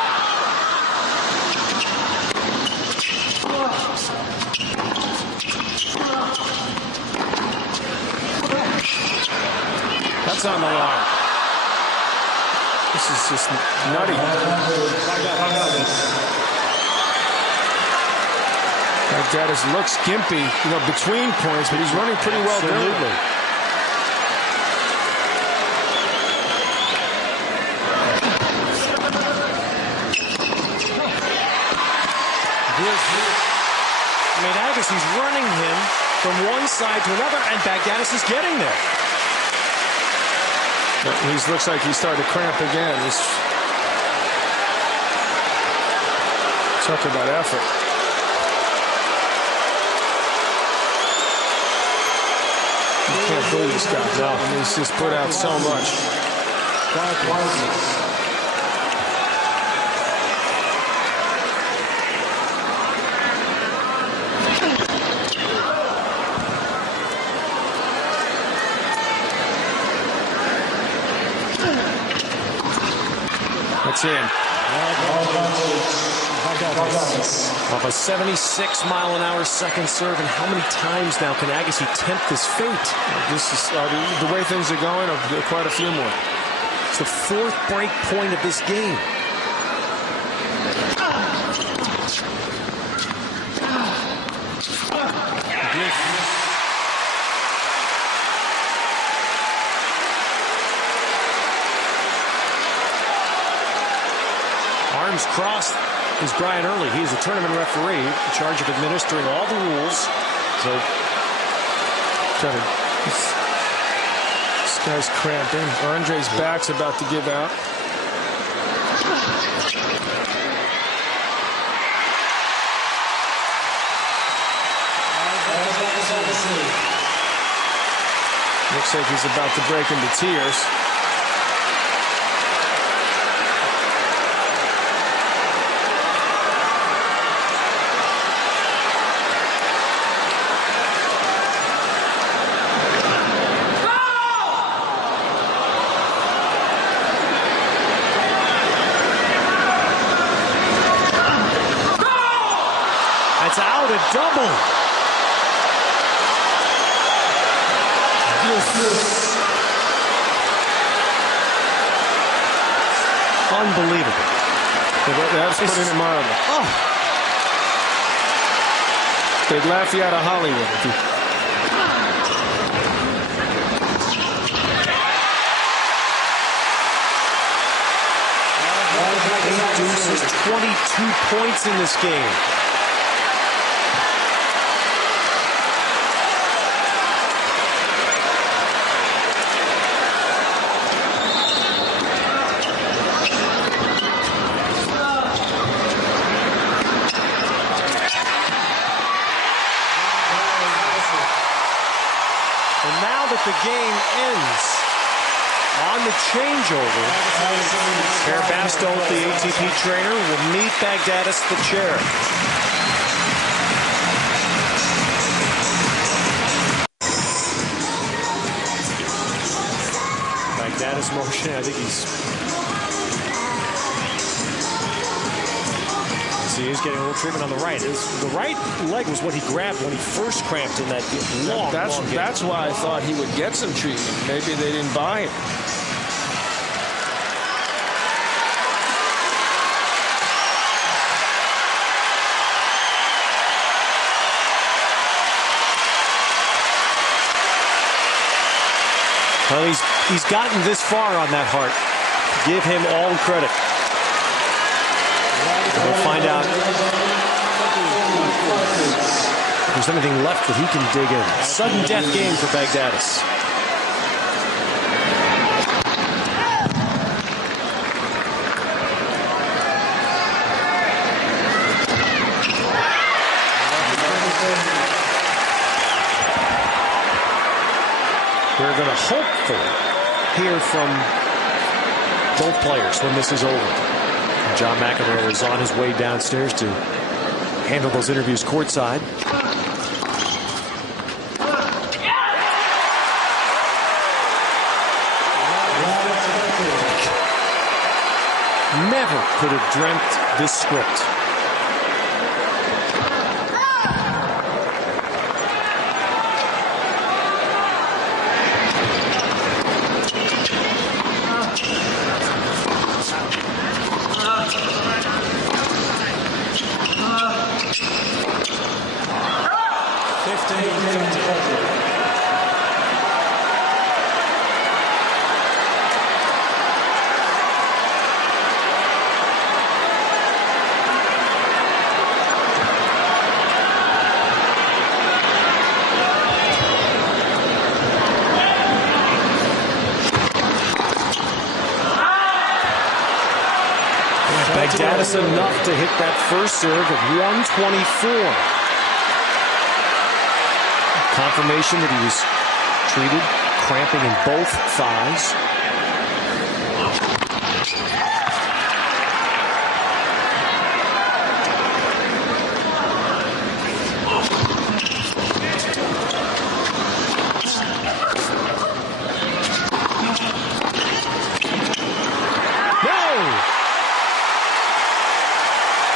That's on the line. This is just nutty. Baghdatis looks gimpy, between points, but he's running pretty well. Absolutely. Agassi's running him from one side to another, and Baghdatis is getting there. He looks like he's starting to cramp again. Talk about effort. You can't believe this guy. No. I mean, he's just put out so much. That's in. Off a 76-mile-an-hour second serve, and how many times now can Agassi tempt this fate? This is the way things are going. Quite a few more. It's the fourth break point of this game. Arms crossed is Brian Early. He is the tournament referee in charge of administering all the rules. So, this guy's cramping. Andre's back's about to give out. Looks like he's about to break into tears. That's out, a double. Unbelievable. That's putting it mildly. Oh. They'd laugh you out of Hollywood if you... Deuces 22 points in this game. And now that the game ends on the changeover, Per Bastow, the ATP trainer, will meet Baghdatis, the chair. motion. I think he's getting a little treatment on the right. The right leg was what he grabbed when he first cramped in that long game. That's why I thought he would get some treatment. Maybe they didn't buy it. Well, he's gotten this far on that heart. Give him all the credit. And we'll find out if there's anything left that he can dig in. Sudden death game for Baghdatis. We're going to hopefully hear from both players when this is over. John McEnroe is on his way downstairs to handle those interviews courtside. Never could have dreamt this script. Baghdatis enough to hit that first serve at 124. Confirmation that he was treated, cramping in both thighs.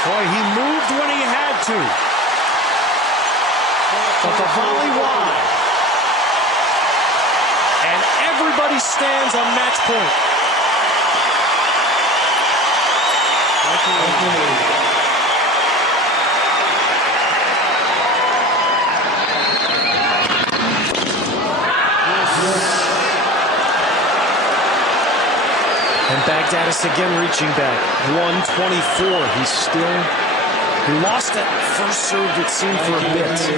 Boy, he moved when he had to. But the volley wide. And everybody stands on match point. And Baghdatis again reaching back. 124. He lost that first serve, it seemed, for a bit. He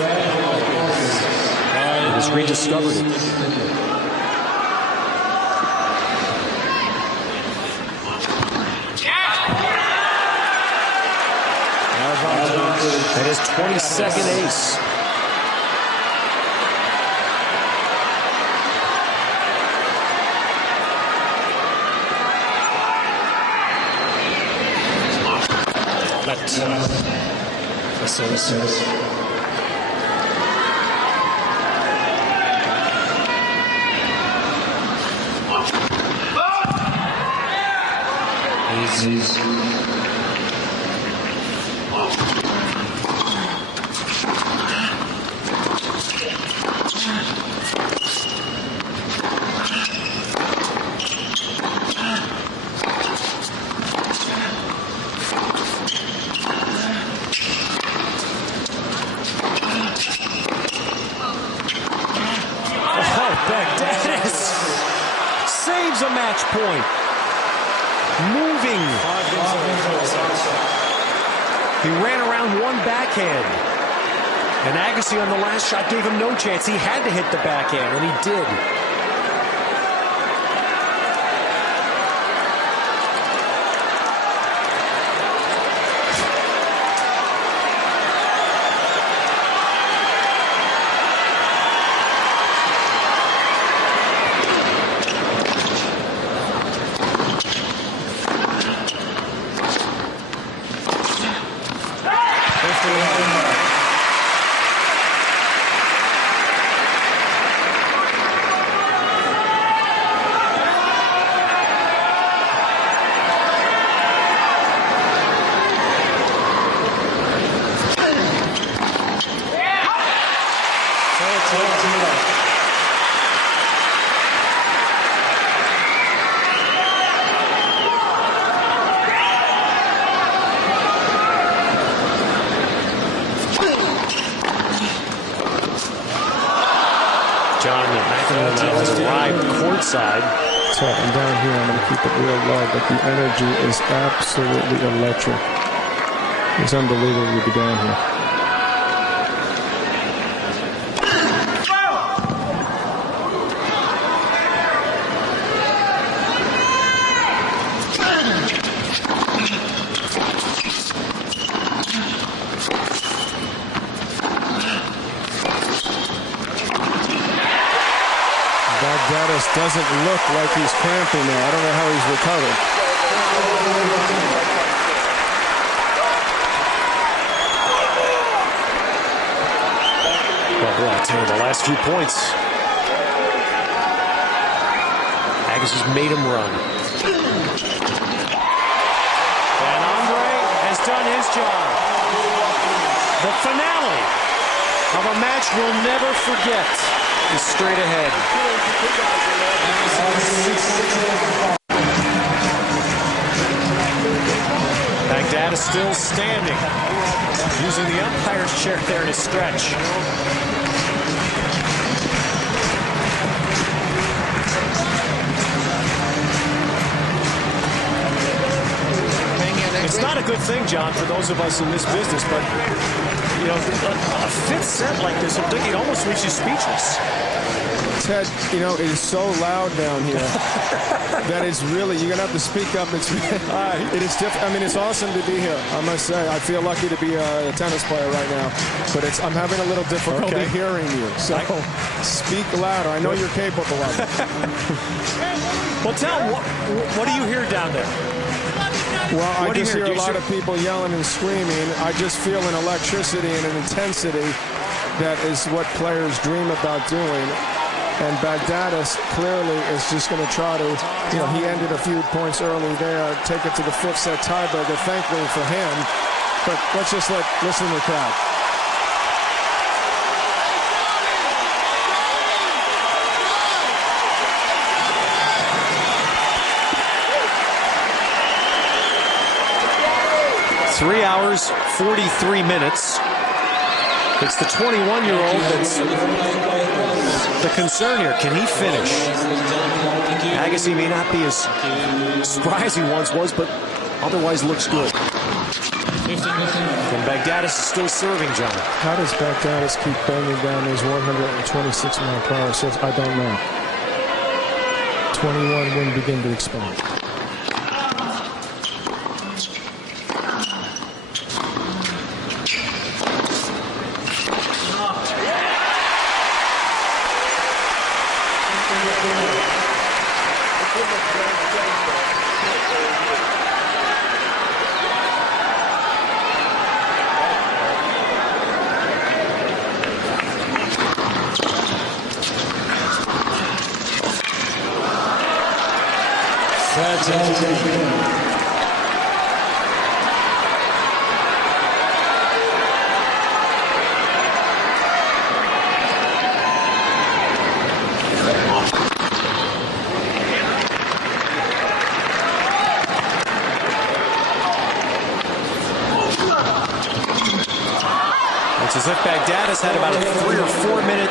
has rediscovered it. And his 22nd ace. Service. Baghdatis saves a match point. Moving. He ran around one backhand. And Agassi on the last shot gave him no chance. He had to hit the backhand, and he did. court side. And down here, I'm going to keep it real low, but the energy is absolutely electric. It's unbelievable to be down here. Baghdatis doesn't look like he's cramping now. I don't know how he's recovered. Well, I'll tell you, the last few points, Agassi's made him run. And Andre has done his job. The finale of a match we'll never forget is straight ahead. Baghdatis still standing, using the umpire's chair there to stretch. It's not a good thing, John, for those of us in this business, but, you know, a fifth set like this, I'm thinking it almost makes you speechless. Ted, you know, it is so loud down here that it's really, you're going to have to speak up. It is different. I mean, it's awesome to be here, I must say. I feel lucky to be a tennis player right now, but I'm having a little difficulty hearing you. So speak louder. I know you're capable of it. Well, tell what do you hear down there? Well, I just hear a lot of people yelling and screaming. I just feel an electricity and an intensity that is what players dream about doing. And Baghdatis clearly is just going to try to, you know, he ended a few points early there, take it to the fifth set tiebreaker, thankfully for him. But let's just listen to the crowd. Three hours, 43 minutes. It's the 21-year-old that's the concern here. Can he finish? Agassi may not be as spry as he once was, but otherwise looks good. And Baghdatis is still serving, John. How does Baghdatis keep banging down those 126-mile-per-hour serves? I don't know. 21 wouldn't begin to explain. It's as if Baghdatis had about a 3 or 4 minute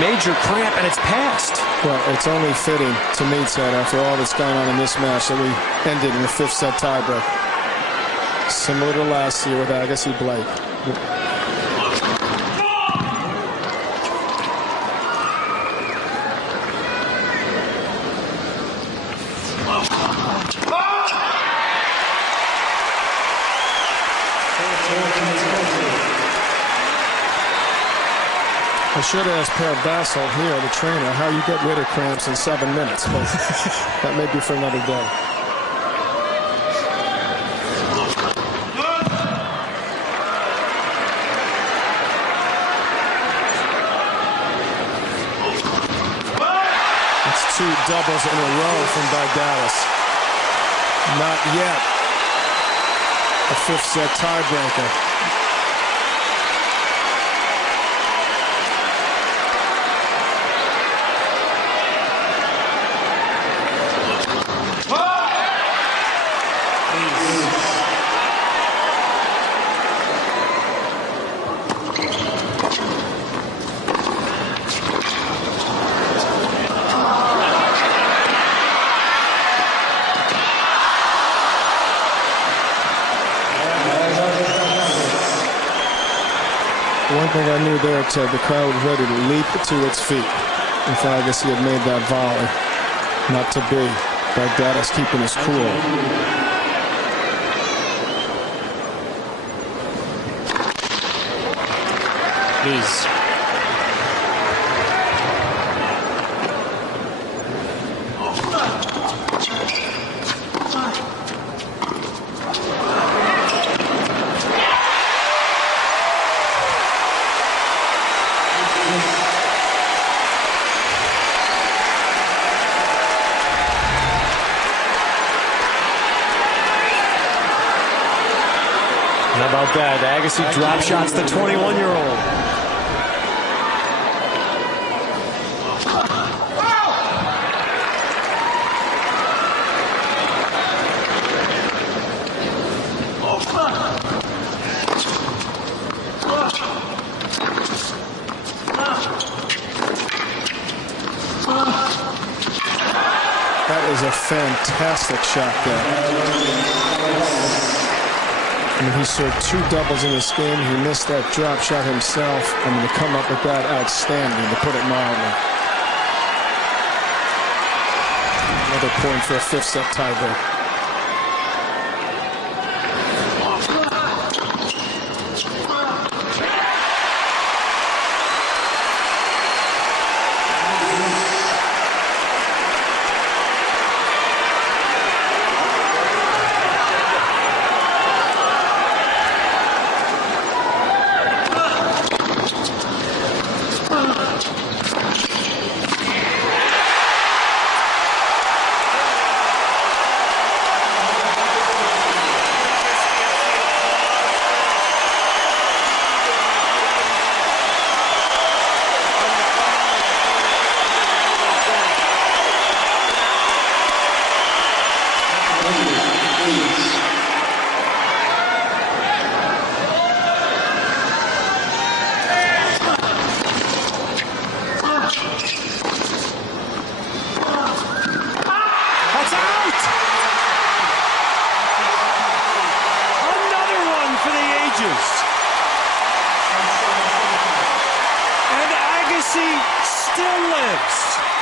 major cramp, and it's passed. Well, it's only fitting to me, Ted, after all that's going on in this match, that we ended in a fifth set tiebreak. Similar to last year with Agassi Blake. I should ask Per Bassel here, the trainer, how you get rid of cramps in 7 minutes, but that may be for another day. It's 2 doubles in a row from Baghdatis. Not yet a fifth set tiebreaker. think I knew there, Ted, the crowd was ready to leap to its feet if Agassi had made that volley. Not to be. Baghdatis keeping his cool. Please. How about that? Agassi drop shots the 21-year-old. That is a fantastic shot there. I mean, he served 2 doubles in this game. He missed that drop shot himself. I mean, to come up with that, outstanding, to put it mildly. Another point for a 5th set tiebreak. And Agassi still lives.